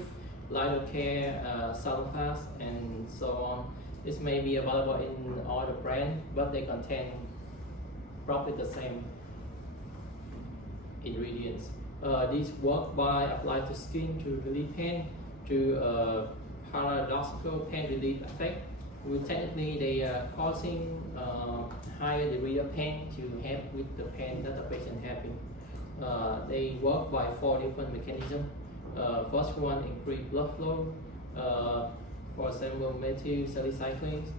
Lidocare, Salonpas, and so on. This may be available in all the brands, but they contain probably the same ingredients. These work by applied to skin to relieve pain to paradoxical pain relief effect. Well, technically, they are causing higher degree of pain to help with the pain that the patient having. They work by 4 different mechanisms. First one, increase blood flow. For example, methylsalicylates,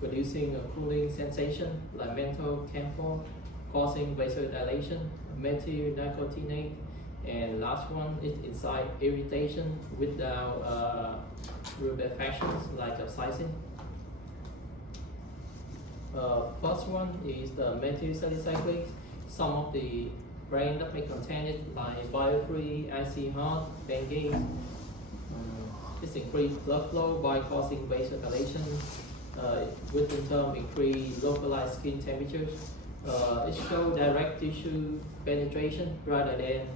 producing a cooling sensation like menthol, camphor, causing vasodilation, methylnicotinate, and last one is incite irritation without rubefactions like capsaicin. First one is the methylsalicylates. Some of the brand that may contain it like Biofree, Icy Hot, Bengay. This increased blood flow by causing vasodilation, which in turn increase localized skin temperatures. It shows direct tissue penetration rather than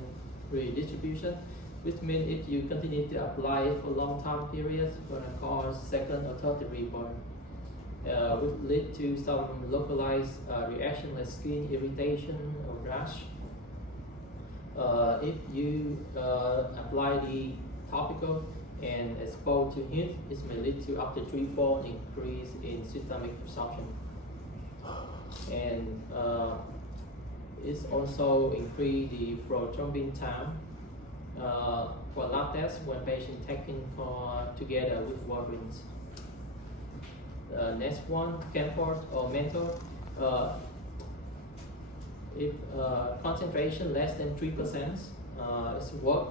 redistribution, which means if you continue to apply it for long time periods, it's going to cause second or third degree burn. Would lead to some localized reaction like skin irritation or rash. If you apply the topical and exposed to heat, this may lead to up to 3-fold increase in systemic absorption. And it's also increase the prothrombin time for lab tests when patient taken together with warfarines. Next one, camphor or menthol. If concentration less than 3%, it's work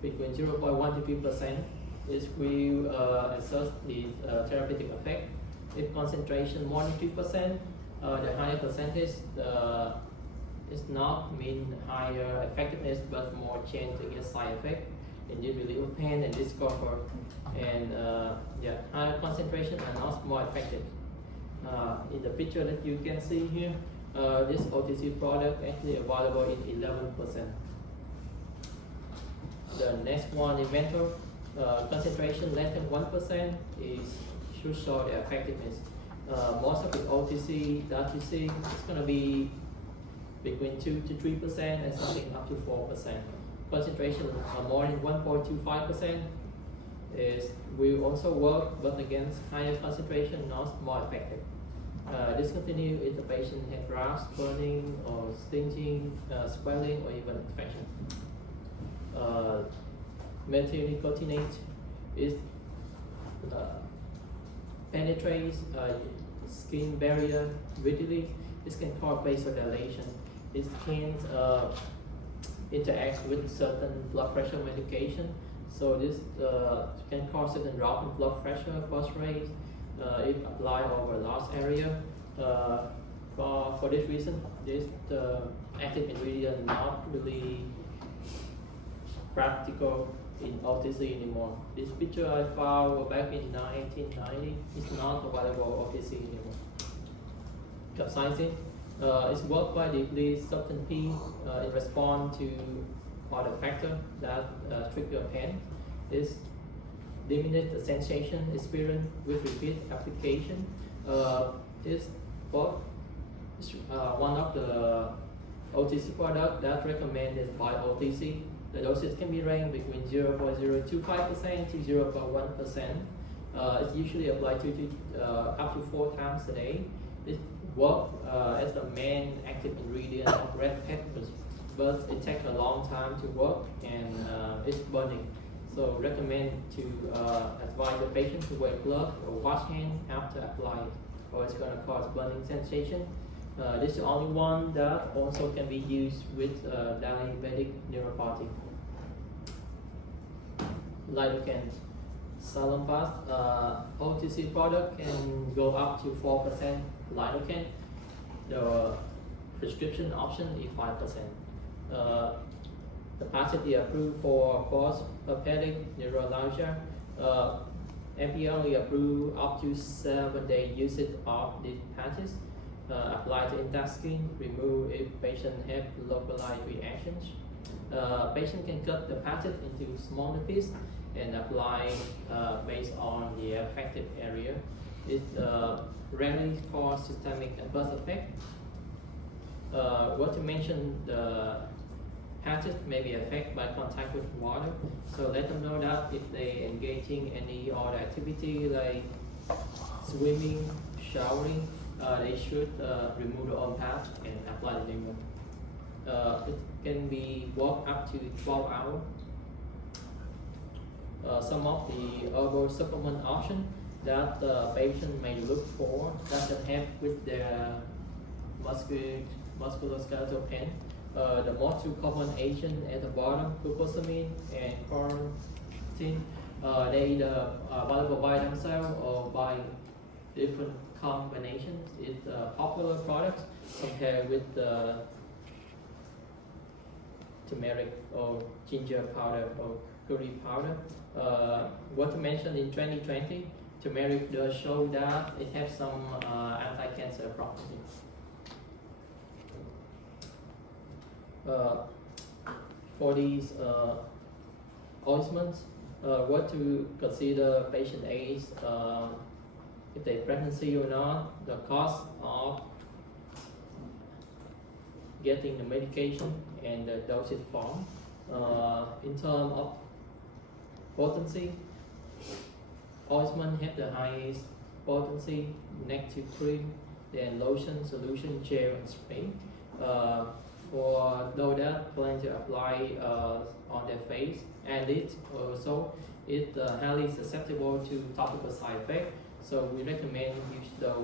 between 0.1 to 3%. It will exert the therapeutic effect. If concentration more than 3%, the higher percentage is not mean higher effectiveness, but more chance to get side effect, and you relieve pain and discomfort. And higher concentration are not more effective. In the picture that you can see here, this OTC product actually available in 11%. The next one is mental. Concentration less than 1% should show the effectiveness. Most of the OTC that you see is going to be between 2 to 3% and something up to 4%. Concentration more than 1.25% will also work, but against higher concentration, not more effective. Discontinue if the patient has rash, burning, or stinging, swelling, or even infection. Methyl nicotinate is penetrates skin barrier readily. This can cause vasodilation. It can interact with certain blood pressure medication. So this can cause certain drop in blood pressure, pulse rate, if applied over a large area. For this reason, this active ingredient not really practical in OTC anymore. This picture I found back in 1990 is not available OTC anymore. Capsaicin is worked by the substance P in response to other factor that trigger pain. Is diminish the sensation experience with repeat application. Is both one of the OTC product that recommended by OTC. The dosage can be ranged between 0.025% to 0.1%. It's usually applied up to 4 times a day. It works as the main active ingredient of red peppers, but it takes a long time to work and it's burning. So recommend to advise the patient to wear gloves or wash hands after applying, or it's going to cause burning sensation. This is the only one that also can be used with diabetic neuropathy. Lidocaine. Salonpas OTC product can go up to 4% lidocaine. The prescription option is 5%. The patent is approved for post-herpetic neuralgia. MPL approved up to 7-day usage of these patches. Apply to intact skin, remove if patient have localized reactions. Patient can cut the patch into smaller pieces and apply based on the affected area. It rarely causes systemic adverse effect. What to mention, the patches may be affected by contact with water, so let them know that if they engaging any other activity like swimming, showering, they should remove the old patch and apply the new one. It can be work up to 12 hours. Some of the herbal supplement options that the patient may look for that can help with their musculoskeletal pain. The most two common agents at the bottom, glucosamine and quercetin, they either available by themselves or by different combinations. It's a popular product compared with the turmeric or ginger powder or curry powder. What to mention in 2020, turmeric does show that it has some anti-cancer properties. For these ointments, what to consider patient age, if they pregnancy or not, the cost of getting the medication and the dosage form. In terms of potency, ointment have the highest potency next to cream, then lotion, solution, gel, and spray. For those that plan to apply on their face and it also it's highly susceptible to topical side effects. So we recommend use the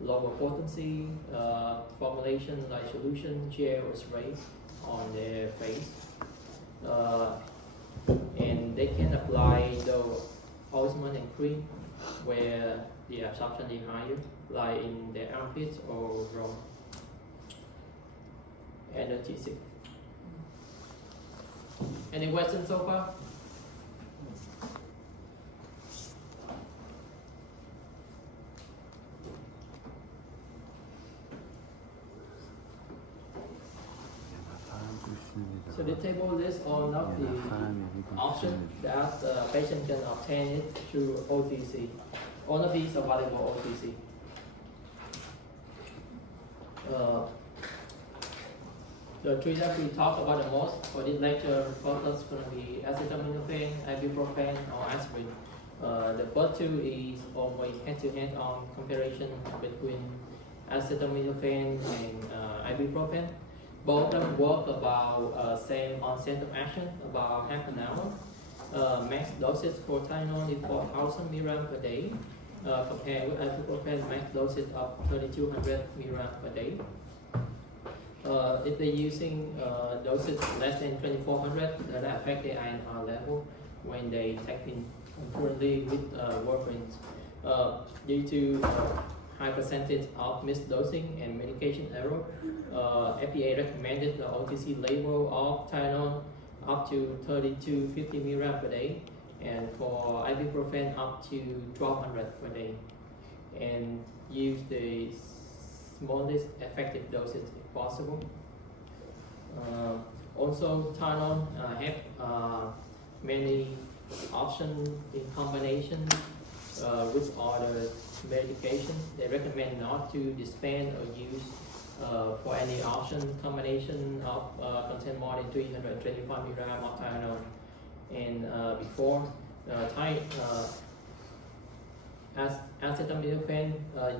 lower potency formulation like solution, gel, or spray on their face. And they can apply the ointment and cream where the absorption is higher, like in their armpits or wrong. Analgesic. Any questions so far? 다음 교수입니다. So the table lists all of the options that the patient can obtain it through OTC. All of these are available OTC. The three that we talk about the most for this lecture focus is going to be acetaminophen, ibuprofen, or aspirin. The first two is always head-to-head on comparison between acetaminophen and ibuprofen. Both of them work about same onset of action, about half an hour. Max dosage for Tylenol is 4,000 mg per day, compared with ibuprofen max dosage of 3,200 mg per day. If they're using dosage less than 2,400, that affect the INR level when they take in concurrently with warfarin. Due to high percentage of misdosing and medication error, FDA recommended the OTC label of Tylenol up to 3,250 mg per day, and for ibuprofen up to 1,200 per day, and use the smallest effective dosage if possible. Also, Tylenol have many options in combination with other medication. They recommend not to dispense or use for any option combination of contain more than 325 mg of Tylenol. And before acetaminophen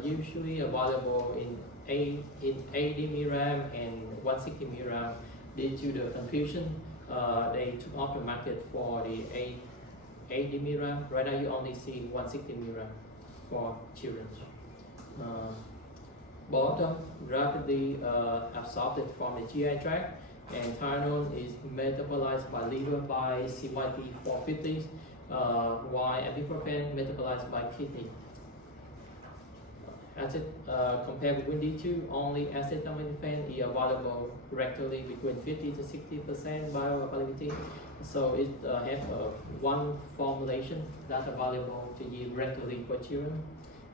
usually available in 80 mg and 160 mg. Due to the confusion, they took off the market for the 80 mg. Right now you only see 160 mg for children. Both of them rapidly absorbed from the GI tract, and Tylenol is metabolized by liver by CYP450, while ibuprofen metabolized by kidney. Compared with these two, only acetaminophen is available rectally between 50 to 60% bioavailability. So it has one formulation that's available to use rectally for children.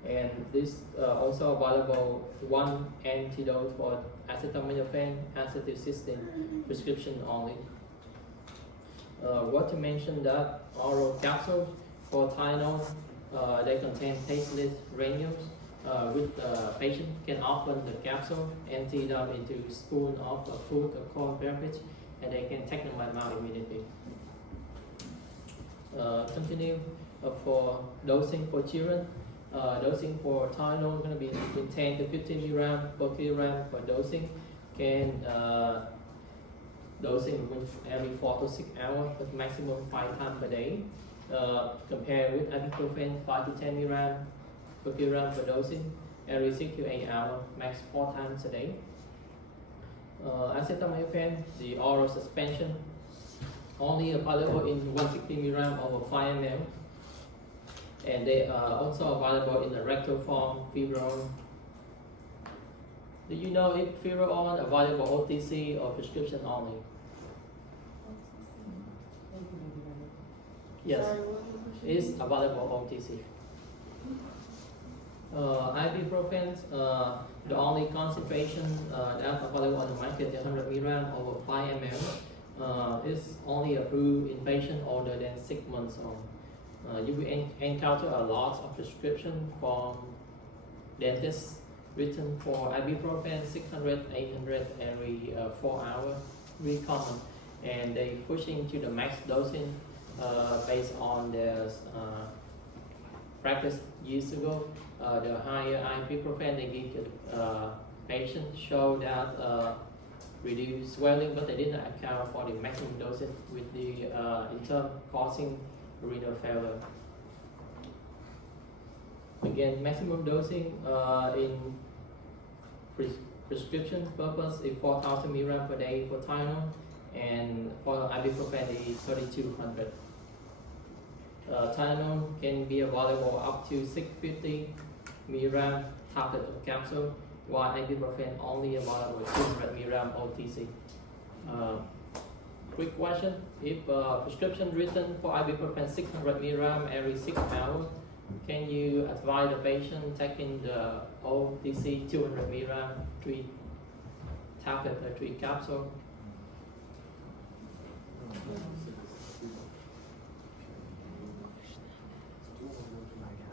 And this also available one antidote for acetaminophen, acetylcysteine prescription only. What to mention that oral capsules for Tylenol, they contain tasteless granules, which the patient can open the capsule, empty them into a spoon of food or cold beverage, and they can take them by mouth immediately. Continue for dosing for children. Dosing for Tylenol is going to be between 10 to 15 mg per kilogram for dosing. Can dosing every 4 to 6 hours, with maximum 5 times per day. Compared with ibuprofen, 5 to 10 mg per kilogram for dosing every 6 to 8 hours, max 4 times a day. Acetaminophen, the oral suspension, only available in 160 mg over 5 ml. And they are also available in the rectal form, Fibrone. Do you know if Fibrone available OTC or prescription only? Yes, it's available OTC. Ibuprofen, the only concentration that's available on the market is 100 mg over 5 ml. Is only approved in patients older than 6 months old. You will encounter a lot of prescription from dentists written for ibuprofen 600, 800 every 4 hours, really common. And they pushing to the max dosing based on their practice years ago. The higher ibuprofen they give to the patient show that reduce swelling, but they did not account for the maximum dosage with the in term causing renal failure. Again, maximum dosing in prescription purpose is 4,000 mg per day for Tylenol, and for ibuprofen is 3,200. Tylenol can be available up to 650 mg tablet of capsule, while ibuprofen only available 200 mg OTC. Quick question: if prescription written for ibuprofen 600 mg every 6 hours, can you advise the patient taking the OTC 200 mg 3 tablet or 3 capsule?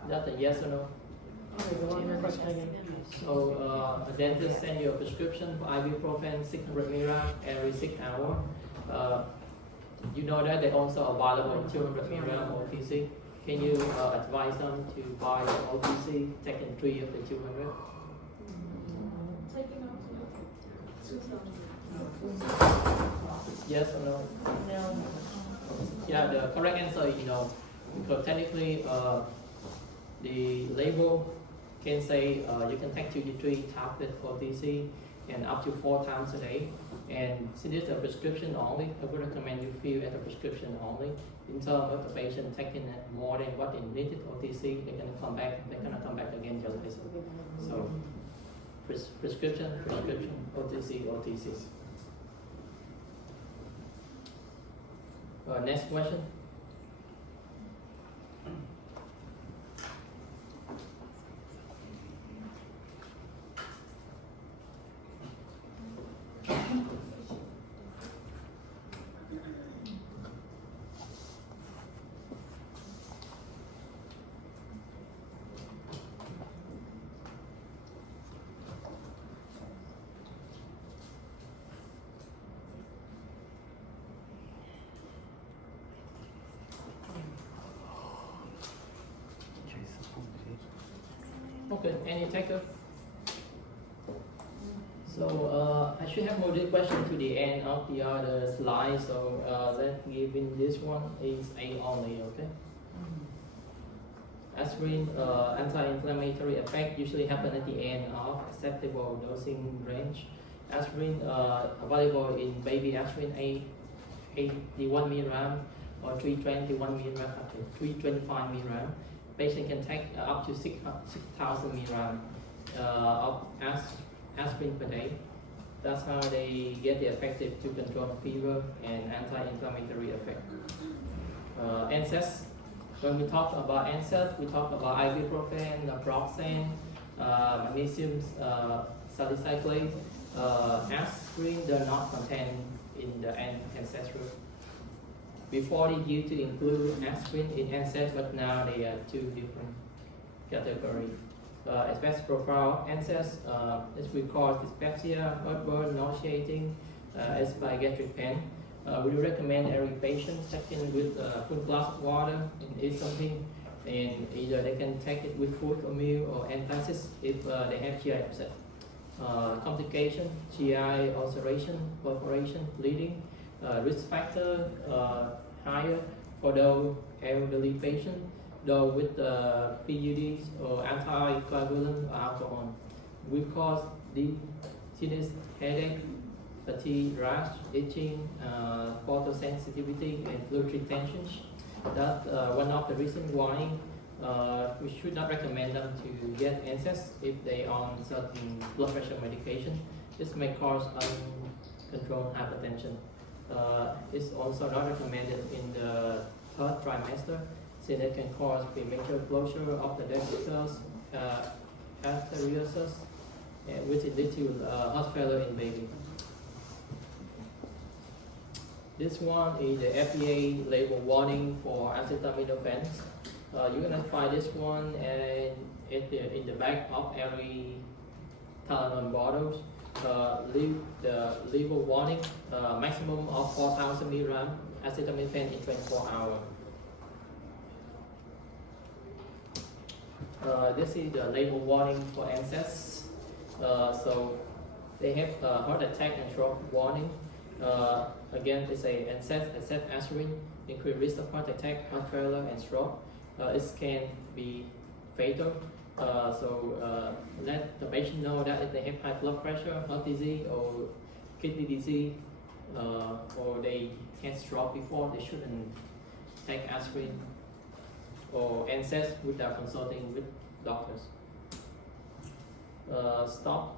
That's a yes or no? Okay, the one you're questioning. So a dentist send you a prescription for ibuprofen 600 milligram every 6 hours. You know that they also available in 200 milligram OTC. Can you advise them to buy the OTC, taking 3 of the 200? Yes or no? No. Yeah, the correct answer is no, because technically the label can say you can take 2 to 3 tablets OTC and up to 4 times a day. And since it's a prescription only, I would recommend you fill as a prescription only. In terms of the patient taking more than what they needed OTC, they're gonna come back. They're gonna come back again just this. So prescription, OTC, OTC. Next question. Okay, any taker? So I should have more question to the end of the other slide. So let's give in this one is A only, okay? Aspirin anti-inflammatory effect usually happen at the end of acceptable dosing range. Aspirin available in baby aspirin 81 milligram or 321 milligram up to 325 milligram. Patient can take up to 6,000 milligram of aspirin per day. That's how they get the effective to control fever and anti-inflammatory effect. NSAIDs. When we talk about NSAIDs, we talk about ibuprofen, naproxen, magnesium salicylate. Aspirin do not contain in the NSAIDs group. Before they used to include aspirin in NSAIDs, but now they are 2 different categories. Especially profile NSAIDs, it will cause dyspepsia, heartburn, nauseating, gastric pain. We do recommend every patient taking with a full glass of water and eat something, and either they can take it with food or meal or antacids if they have GI upset. Complication, GI ulceration, perforation, bleeding. Risk factor higher for those elderly patients, those with PUDs or anticoagulant or alcohol. Will cause dizziness, headache, fatigue, rash, itching, photosensitivity, and fluid retention. That's one of the reasons why we should not recommend them to get NSAIDs if they are on certain blood pressure medication. This may cause uncontrolled hypertension. It's also not recommended in the 3rd trimester, since it can cause premature closure of the ventricles, arteriosus, which leads to heart failure in baby. This one is the FDA label warning for acetaminophen. You're gonna find this one in the back of every Tylenol bottles. The label warning, maximum of 4,000 milligram acetaminophen in 24 hours. This is the label warning for NSAIDs. So they have heart attack and stroke warning. Again, it's a NSAID except aspirin, increase risk of heart attack, heart failure, and stroke. It can be fatal. Let the patient know that if they have high blood pressure, heart disease, or kidney disease, or they had stroke before, they shouldn't take aspirin or NSAIDs without consulting with doctors. Stop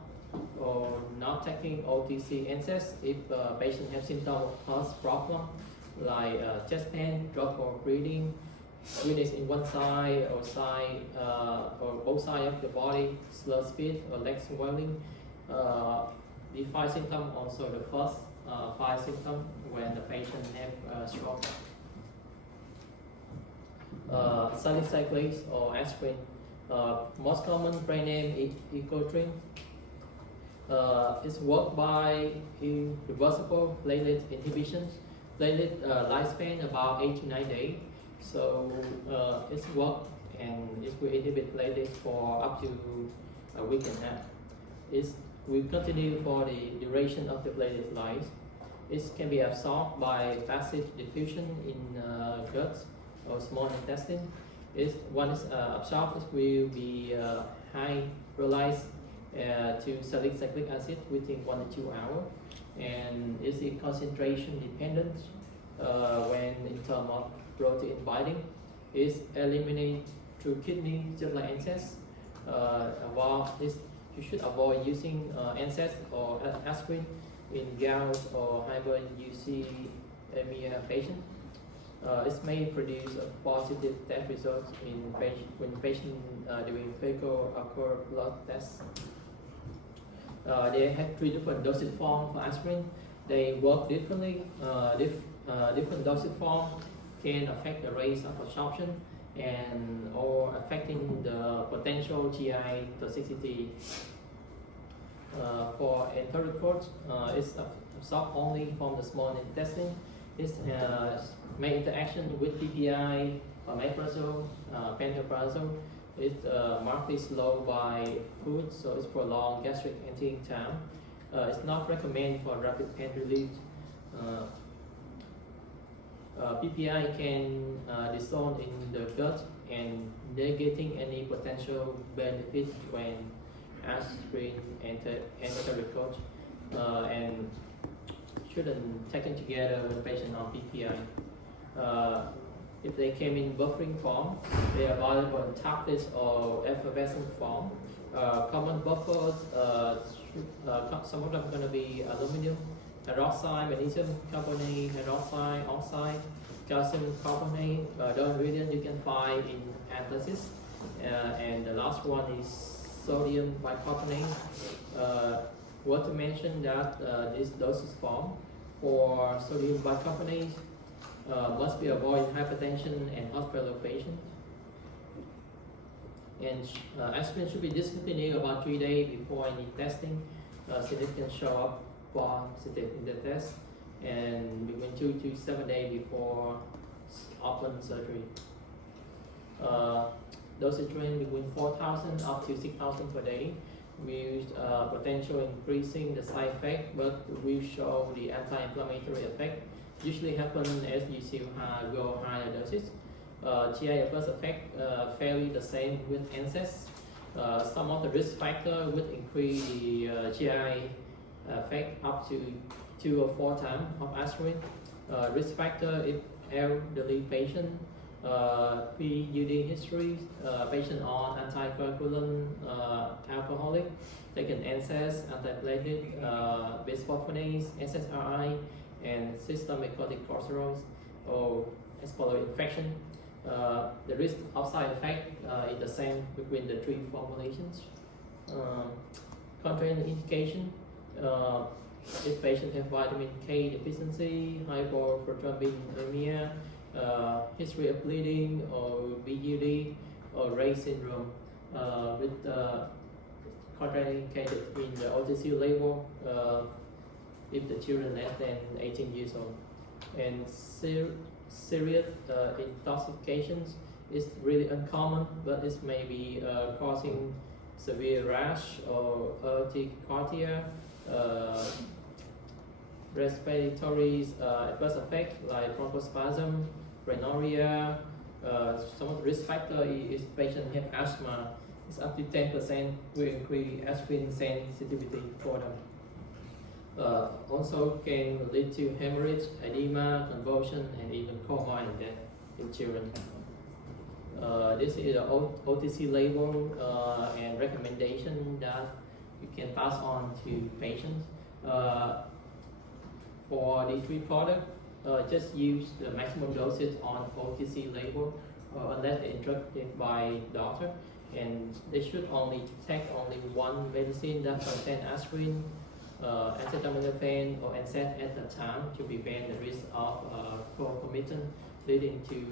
or not taking OTC NSAIDs if patient have symptoms of heart problem like chest pain, drop or breathing, weakness in one side or side or both sides of the body, slow speed or leg swelling. The 5 symptoms also the first 5 symptoms when the patient have stroke. Salicylates or aspirin. Most common brand name is Ecotrin. It's worked by irreversible platelet inhibitions. Platelet lifespan about 8 to 9 days. So it's worked and it will inhibit platelets for up to a week and a half. It will continue for the duration of the platelet life. It can be absorbed by passive diffusion in guts or small intestine. Once absorbed, it will be hydrolyzed to salicylic acid within 1 to 2 hours, and is concentration dependent when in terms of protein binding. Is eliminated through kidney just like NSAIDs. You should avoid using NSAIDs or aspirin in gout or hyperuricemia patients. It may produce a positive test result when patient doing fecal occur blood tests. They have 3 different dosage forms for aspirin. They work differently. Different dosage forms can affect the rate of absorption and or affecting the potential GI toxicity. For enterocote, it's absorbed only from the small intestine. It may interaction with PPI, omeprazole, pantoprazole. It's markedly slowed by food, so it's prolonged gastric emptying time. It's not recommended for rapid pain relief. PPI can dissolve in the gut and negating any potential benefit when aspirin enter the coach, and shouldn't taken together with patient on PPI. If they came in buffering form, they are available in tablets or effervescent form. Common buffers, some of them are going to be aluminum hydroxide, magnesium carbonate, hydroxide, oxide, calcium carbonate. Those ingredients you can find in antacids. And the last one is sodium bicarbonate. Want to mention that this dosage form for sodium bicarbonate must be avoided in hypertension and hospital patients. And aspirin should be discontinued about 3 days before any testing. Significant show up positive in the test, and between 2 to 7 days before open surgery. Dosage range between 4,000 up to 6,000 per day, with potential increasing the side effect, but will show the anti-inflammatory effect. Usually happen as you see go higher doses. GI adverse effect fairly the same with NSAIDs. Some of the risk factor would increase the GI effect up to 2 or 4 times of aspirin. Risk factor if elderly patient, PUD history, patient on anticoagulant, alcoholic, taken NSAIDs, antiplatelet, bisphosphonates, SSRI, and systemic corticosteroids, or explorer infection. The risk of side effect is the same between the 3 formulations. Contraindication, if patient have vitamin K deficiency, hyperproteinemia, history of bleeding, or BUD, or Ray's syndrome, with contraindicated in the OTC label if the children less than 18 years old. And serious intoxications is really uncommon, but it may be causing severe rash or urticaria, respiratory adverse effect like bronchospasm, rhinorrhea. Some of the risk factor is patient have asthma. It's up to 10% will increase aspirin sensitivity for them. Also can lead to hemorrhage, edema, convulsion, and even coma in death in children. This is the OTC label and recommendation that you can pass on to patients. For the 3 products, just use the maximum dosage on OTC label unless instructed by doctor, and they should only take only one medicine that contains aspirin acetaminophen or NSAID at the time to prevent the risk of concomitant leading to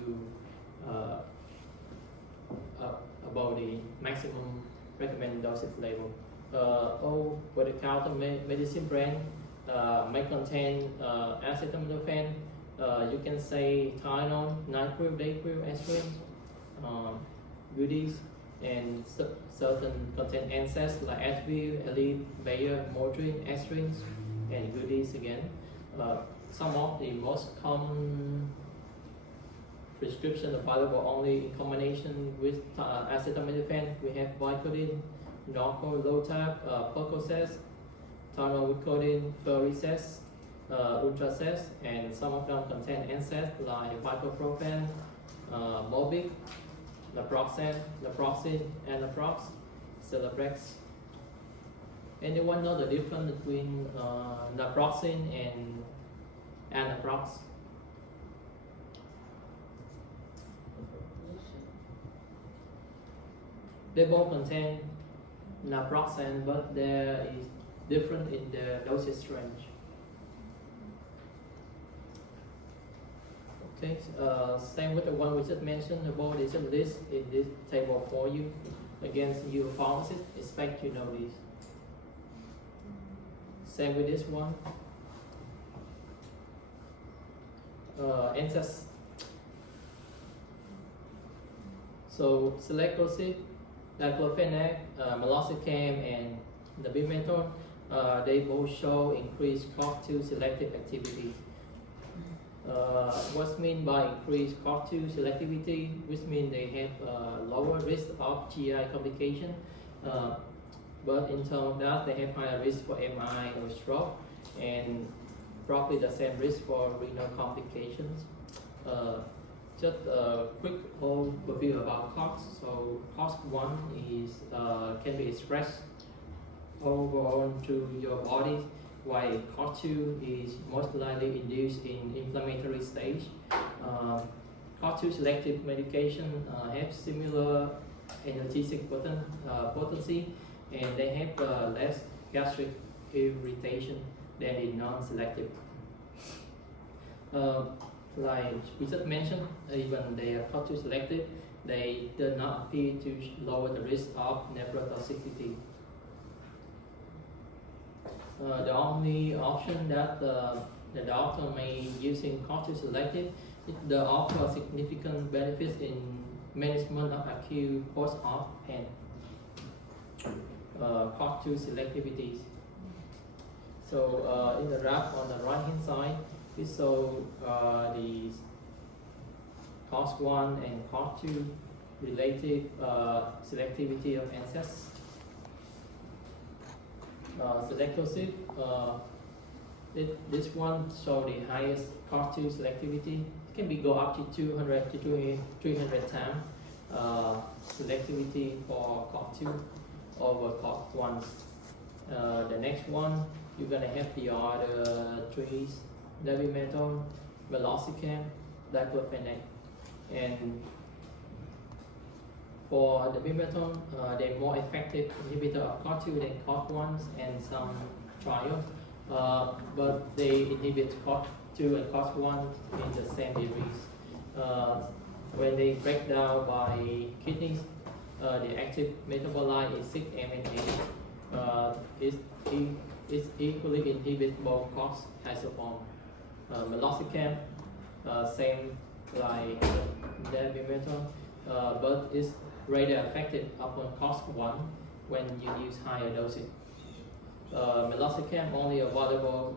above the maximum recommended dosage level. Over-the-counter medicine brand may contain acetaminophen. You can say Tylenol, NyQuil, DayQuil, aspirin, goodies, and certain contain NSAIDs like Advil, Aleve, Bayer, Motrin, aspirins, and goodies again. Some of the most common prescription available only in combination with acetaminophen. We have Vicodin, Norco, Lotab, Percocet, Thyroxine, Fluoxetine, Ultracet, and some of them contain NSAIDs like Ibuprofen, Mobic, naproxen, Anaprox, Celebrex. Anyone know the difference between naproxen and Anaprox? They both contain naproxen, but there is different in the dosage range. Okay, same with the one we just mentioned about this list in this table for you. Against you pharmacist, expect you know this. Same with this one. NSAIDs. So selectroside, diclofenac, meloxicam, and the bimetol, they both show increased COX-2 selective activity. What's meant by increased COX-2 selectivity, which means they have lower risk of GI complication, but in terms of that, they have higher risk for MI or stroke, and probably the same risk for renal complications. Just a quick overview about COX. So COX-1 is can be expressed overall through your body, while COX-2 is most likely induced in inflammatory stage. COX-2 selective medication have similar analgesic potency, and they have less gastric irritation than the non-selective. Like we just mentioned, even they are COX-2 selective, they do not appear to lower the risk of nephrotoxicity. The only option that the doctor may use in COX-2 selective is they offer significant benefits in management of acute post-op and COX-2 selectivities. So in the graph on the right hand side, we saw the COX-1 and COX-2 related selectivity of NSAIDs. Selectroside, this one show the highest COX-2 selectivity. It can be go up to 200 to 300 times selectivity for COX-2 over COX-1. The next one, you're gonna have the other trees, Dabimetol, meloxicam, diclofenac, and for the bimetol, they're more effective inhibitor of COX-2 than COX-1 and some trials, but they inhibit COX-2 and COX-1 in the same degrees. When they break down by kidneys, the active metabolite is 6-MNA. It equally inhibits both COX isoform. Meloxicam, same like dabimetol, but it's rather effective upon COX-1 when you use higher doses. Meloxicam only available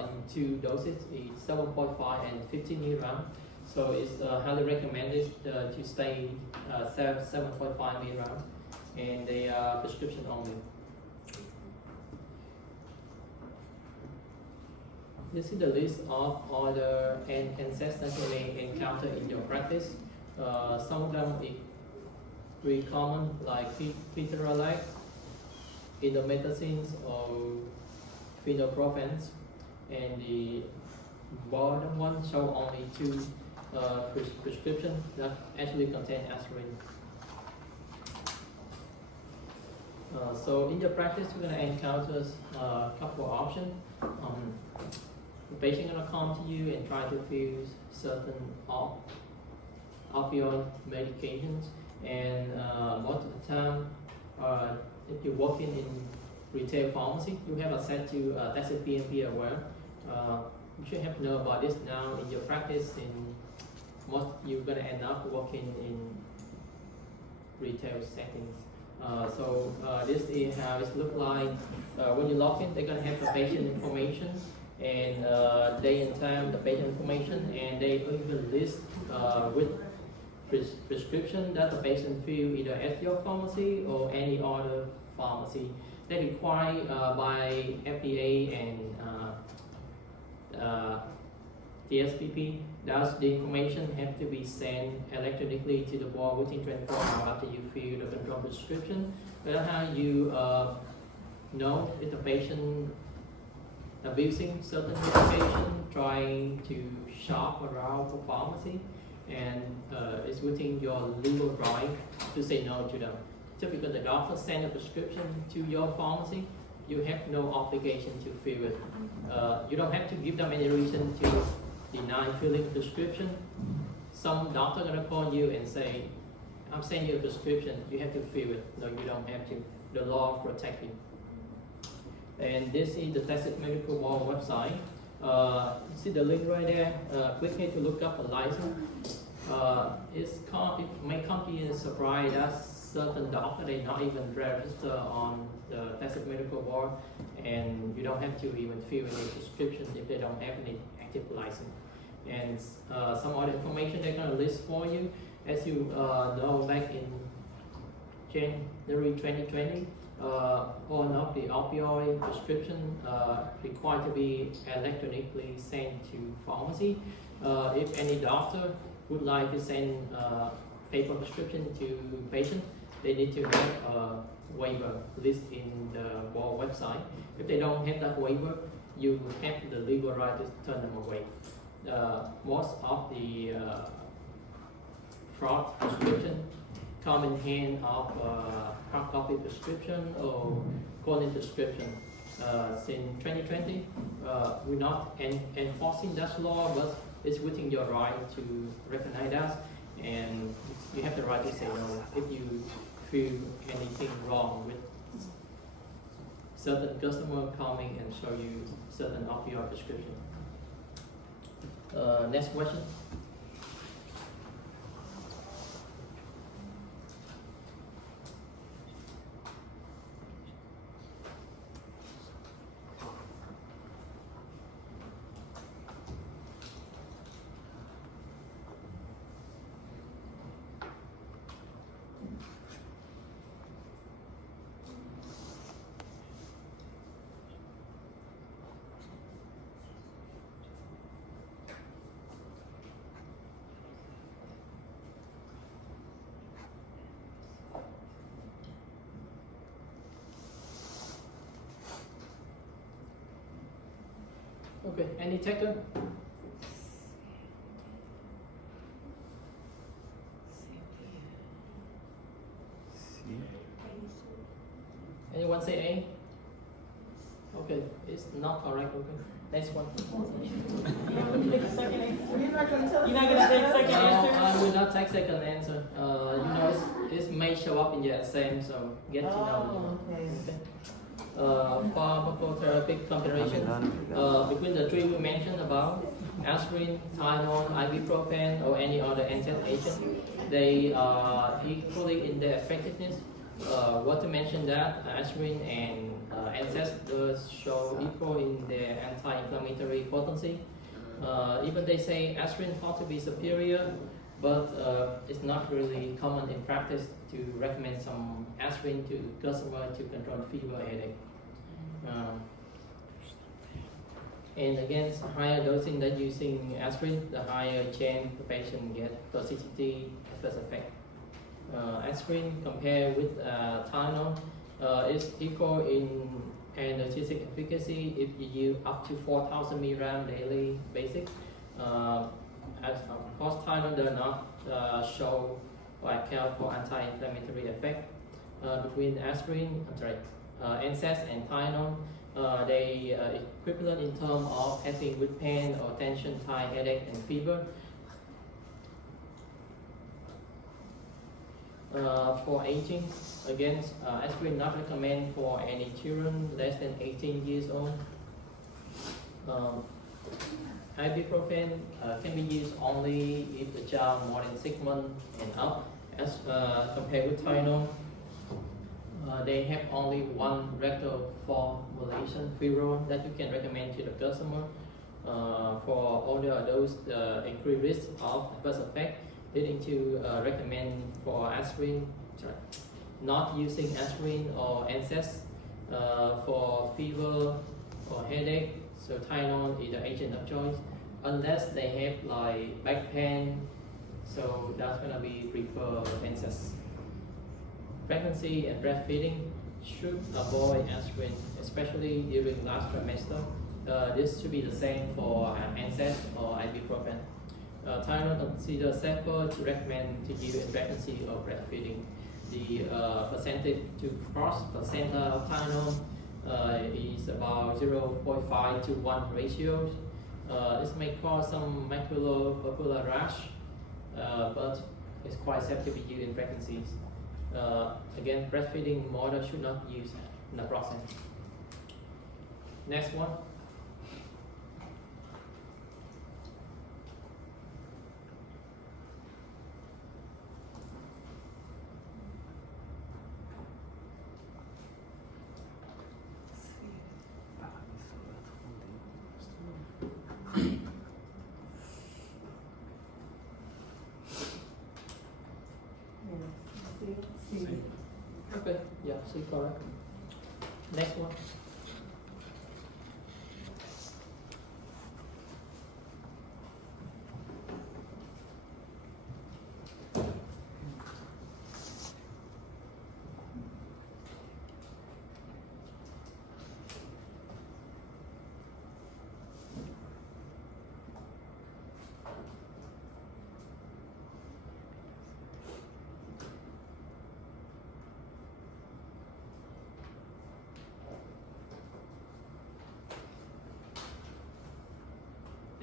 in 2 doses, it's 7.5 and 15 milligram. So it's highly recommended to stay 7.5 milligram, and they are prescription only. This is the list of other NSAIDs that you may encounter in your practice. Some of them are very common, like ketorolac, indomethacin, or phenobarbital, and the bottom one show only 2 prescriptions that actually contain aspirin. So in your practice, you're going to encounter a couple of options. The patient going to come to you and try to refuse certain opioid medications, and most of the time, if you're working in retail pharmacy, you have access to tested PMP aware. You should have know about this now in your practice. In most, you're going to end up working in retail settings. This is how it looks like. When you log in, they're going to have the patient information and day and time, the patient information, and they even list with prescription that the patient fill either at your pharmacy or any other pharmacy. That required by FDA and TSPP. Thus, the information have to be sent electronically to the board within 24 hours after you fill the control prescription. That's how you know if the patient abusing certain medication, trying to shop around for pharmacy, and it's within your legal right to say no to them. Just because the doctor send a prescription to your pharmacy, you have no obligation to fill it. You don't have to give them any reason to deny filling the prescription. Some doctor gonna call you and say, I'm sending you a prescription, you have to fill it. No, you don't have to. The law protects you. And this is the Texas Medical Board website. You see the link right there. Click here to look up a license. It may come to you as a surprise that certain doctor they not even register on the Texas Medical Board, and you don't have to even fill any prescription if they don't have any active license. And some other information they're gonna list for you. As you know, back in January 2020, all of the opioid prescription required to be electronically sent to pharmacy. If any doctor would like to send paper prescription to patient, they need to have a waiver list in the board website. If they don't have that waiver, you have the legal right to turn them away. Most of the fraud prescription come in hand of hard copy prescription or calling prescription. Since 2020, we're not enforcing that law, but it's within your right to recognize that, and you have the right to say no if you feel anything wrong with certain customer coming and show you certain opioid prescription. Next question. Okay, any taker? Anyone say A? Okay, it's not correct. Okay, next one. You're not gonna take second No, answer? I will not take second answer. It may show up in your exam, so get to know. Okay. Pharmacotherapeutic comparison between the three we mentioned about aspirin, Tylenol, ibuprofen, or any other NSAID agent. They are equally in their effectiveness. What to mention that aspirin and NSAID does show equal in their anti-inflammatory potency. Even they say aspirin thought to be superior, but it's not really common in practice to recommend some aspirin to customer to control fever or headache. And again, higher dosing than using aspirin, the higher chance the patient get toxicity adverse effect. Aspirin compared with Tylenol is equal in analgesic efficacy if you use up to 4,000 mg daily basic. As of course, Tylenol does not show or account for anti-inflammatory effect. between aspirin, NSAIDs and Tylenol. They equivalent in terms of helping with pain or tension, tight headache, and fever. For aging, again, aspirin not recommended for any children less than 18 years old. Ibuprofen can be used only if the child more than 6 months and up, as compared with Tylenol. They have only one rectal formulation, Firo, that you can recommend to the customer. For older adults, the increased risk of adverse effect leading to recommend for aspirin, not using aspirin or NSAIDs for fever or headache. So Tylenol is the agent of choice, unless they have like back pain. So that's gonna be prefer NSAIDs. Pregnancy and breastfeeding should avoid aspirin, especially during last trimester. This should be the same for NSAIDs or ibuprofen. Tylenol considered safer to recommend to use in pregnancy or breastfeeding. The percentage to cross placenta of Tylenol is about 0.5 to 1 ratio. This may cause some maculopapular rash, but it's quite safe to be used in pregnancies. Again, breastfeeding mother should not use naproxen. Next one. Okay, yeah, C correct. Next one.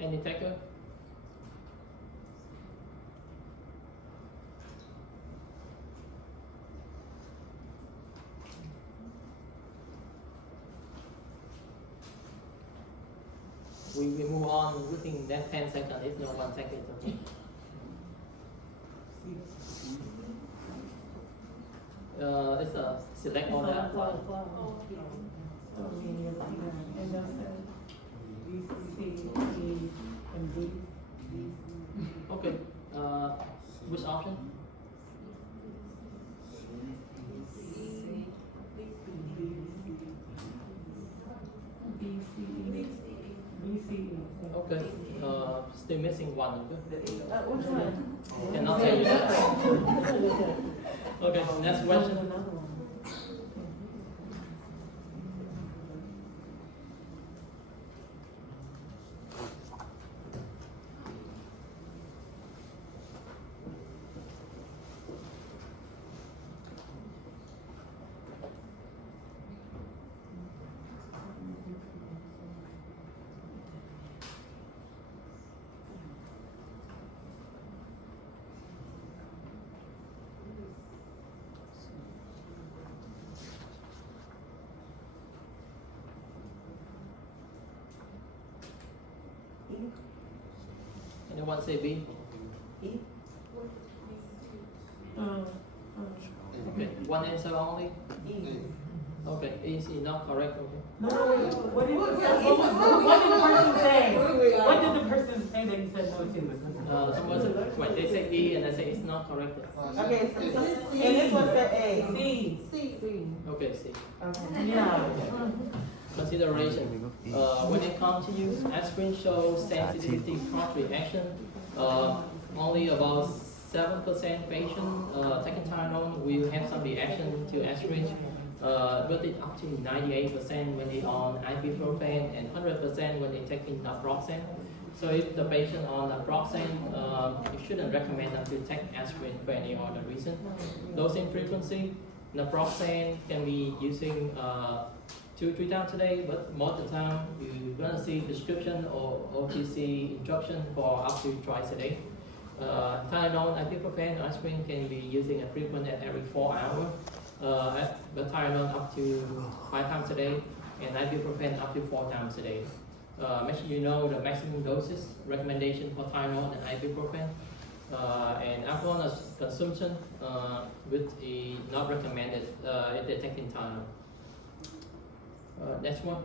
Any taker? We move on within that 10 seconds if no one takes it. Okay. It's a select all that one. Okay. Which option? Okay. Still missing one. Which one? Cannot tell you that. Okay. Next question. Anyone say B? Okay, one answer only? Okay, is not correct, okay? No, what did the person say? What did the person say that you said no to? When they say E and I say it's not correct. Okay, so and this one said A. C. Okay, C. Okay. Yeah. Consideration. When it comes to use, aspirin shows sensitivity cross reaction. Only about 7% patients taking Tylenol will have some reaction to aspirin. But it up to 98% when they on ibuprofen and 100% when they taking naproxen. So if the patient on naproxen, you shouldn't recommend them to take aspirin for any other reason. Dosing frequency, naproxen can be using 2-3 times a day, but most of the time you're gonna see prescription or OTC instruction for up to twice a day. Tylenol, ibuprofen, aspirin can be using a frequent at every 4 hours. But Tylenol up to 5 times a day, and ibuprofen up to 4 times a day. Make sure you know the maximum doses recommendation for Tylenol and ibuprofen. And alcohol consumption with the not recommended if they're taking Tylenol. Next one.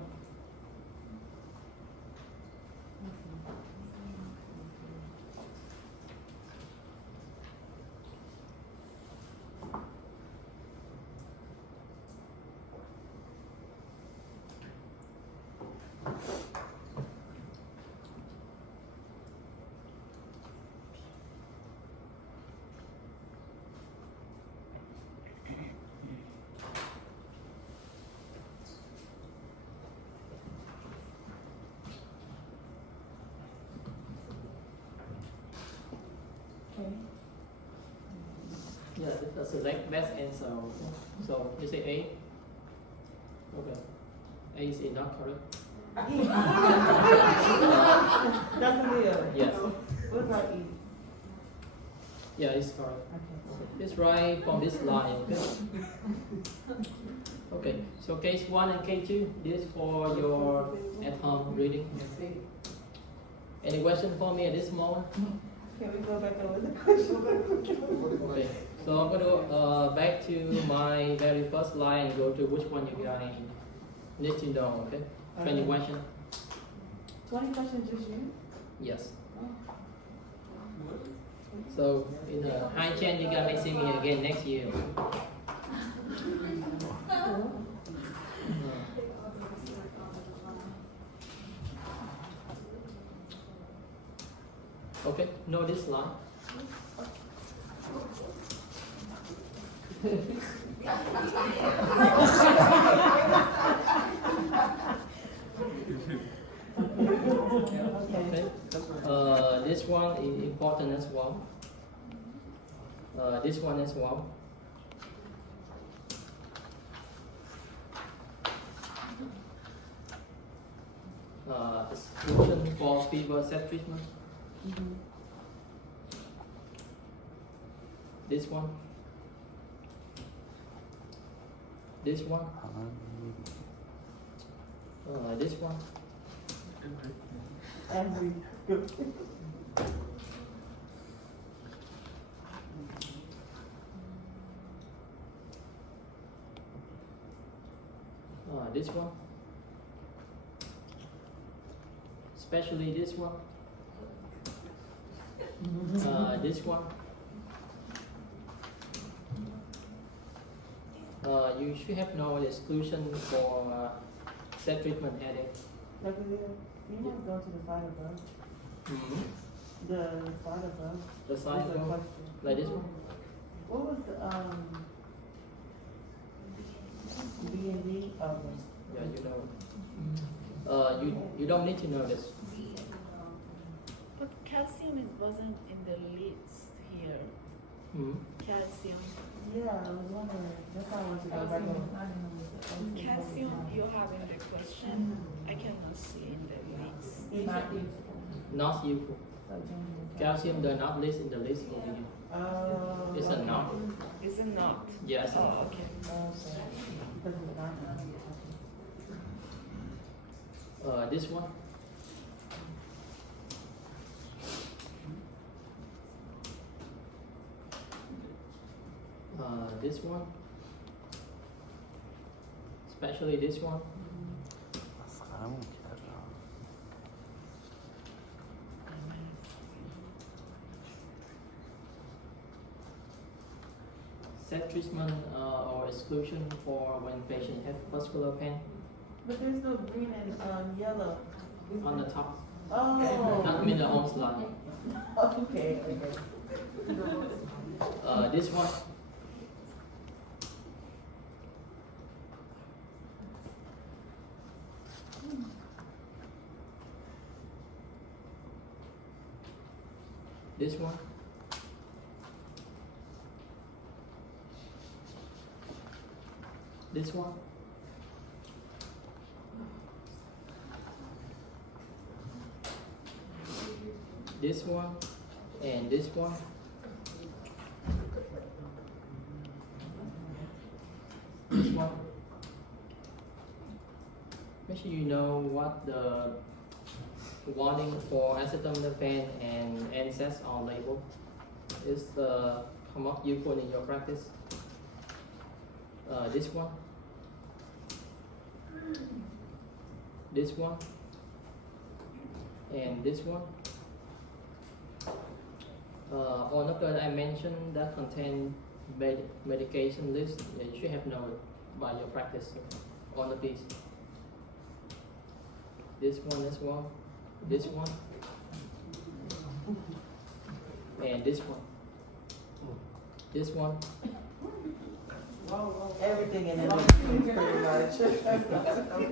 Okay. Yeah, that's the best answer. So you say A? Okay. A is not correct. Definitely a. Yes. What about E? Yeah, it's correct. Okay. It's right from this line. Okay. Okay. So case 1 and case 2, this for your at-home reading. Any question for me at this moment? Can we go back over the question? Okay. So I'm going to back to my very first line and go to which one you guys need to know. Okay. 20 question. 20 questions just you? Yes. So in a high chance you guys may see me again next year. Okay, know this line. Okay. This one is important as well. This one as well. Solution for fever set treatment. This one. This one. This one. Every. This one. Especially this one. This one. You should have no exclusion for set treatment headache. Like, you want to go to the side above? The side above? The side What's the above? question? Like this one? What was the, B and D? Okay. Yeah, you know. You don't need to know this. But calcium wasn't in the list here. Calcium. Yeah, I was wondering, that's why I wanted to go back over. Calcium you have in the question, I cannot see in the list. Not useful. Calcium does not list in the list over here. It's a not. Is it not? Yes. Oh, okay. Because it's not. This one. This one. Especially this one. Set treatment or exclusion for when patient have muscular pain But there's no green and yellow. on the top. Oh. Not in the home slide. Okay. This one. This one. This one. This one and this one. This one. Make sure you know what the warning for acetaminophen and NSAIDs on label is. The come up useful in your practice. This one. This one. And this one. On the card I mentioned that contain medication list. You should have known by your practice on the piece. This one as well. This one. And this one. This one. Everything in it is pretty much.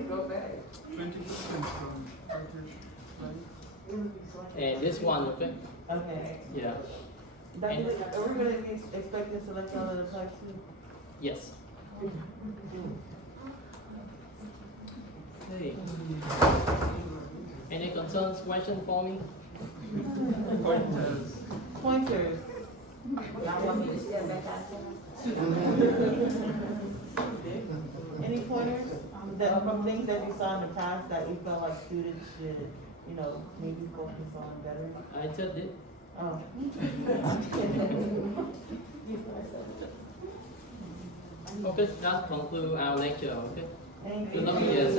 Go back. 20% from Turkish side. And this one, okay? Okay. Yeah. Dr. Lee, are we gonna be expecting select all of the type two? Yes. Hey. Any concerns, question for me? Pointers. Pointers. Any pointers that from things that you saw in the past that you felt like students should, you know, maybe focus on better? I just did. Oh. Okay, that concludes our lecture, okay? Thank Good you. luck, yes.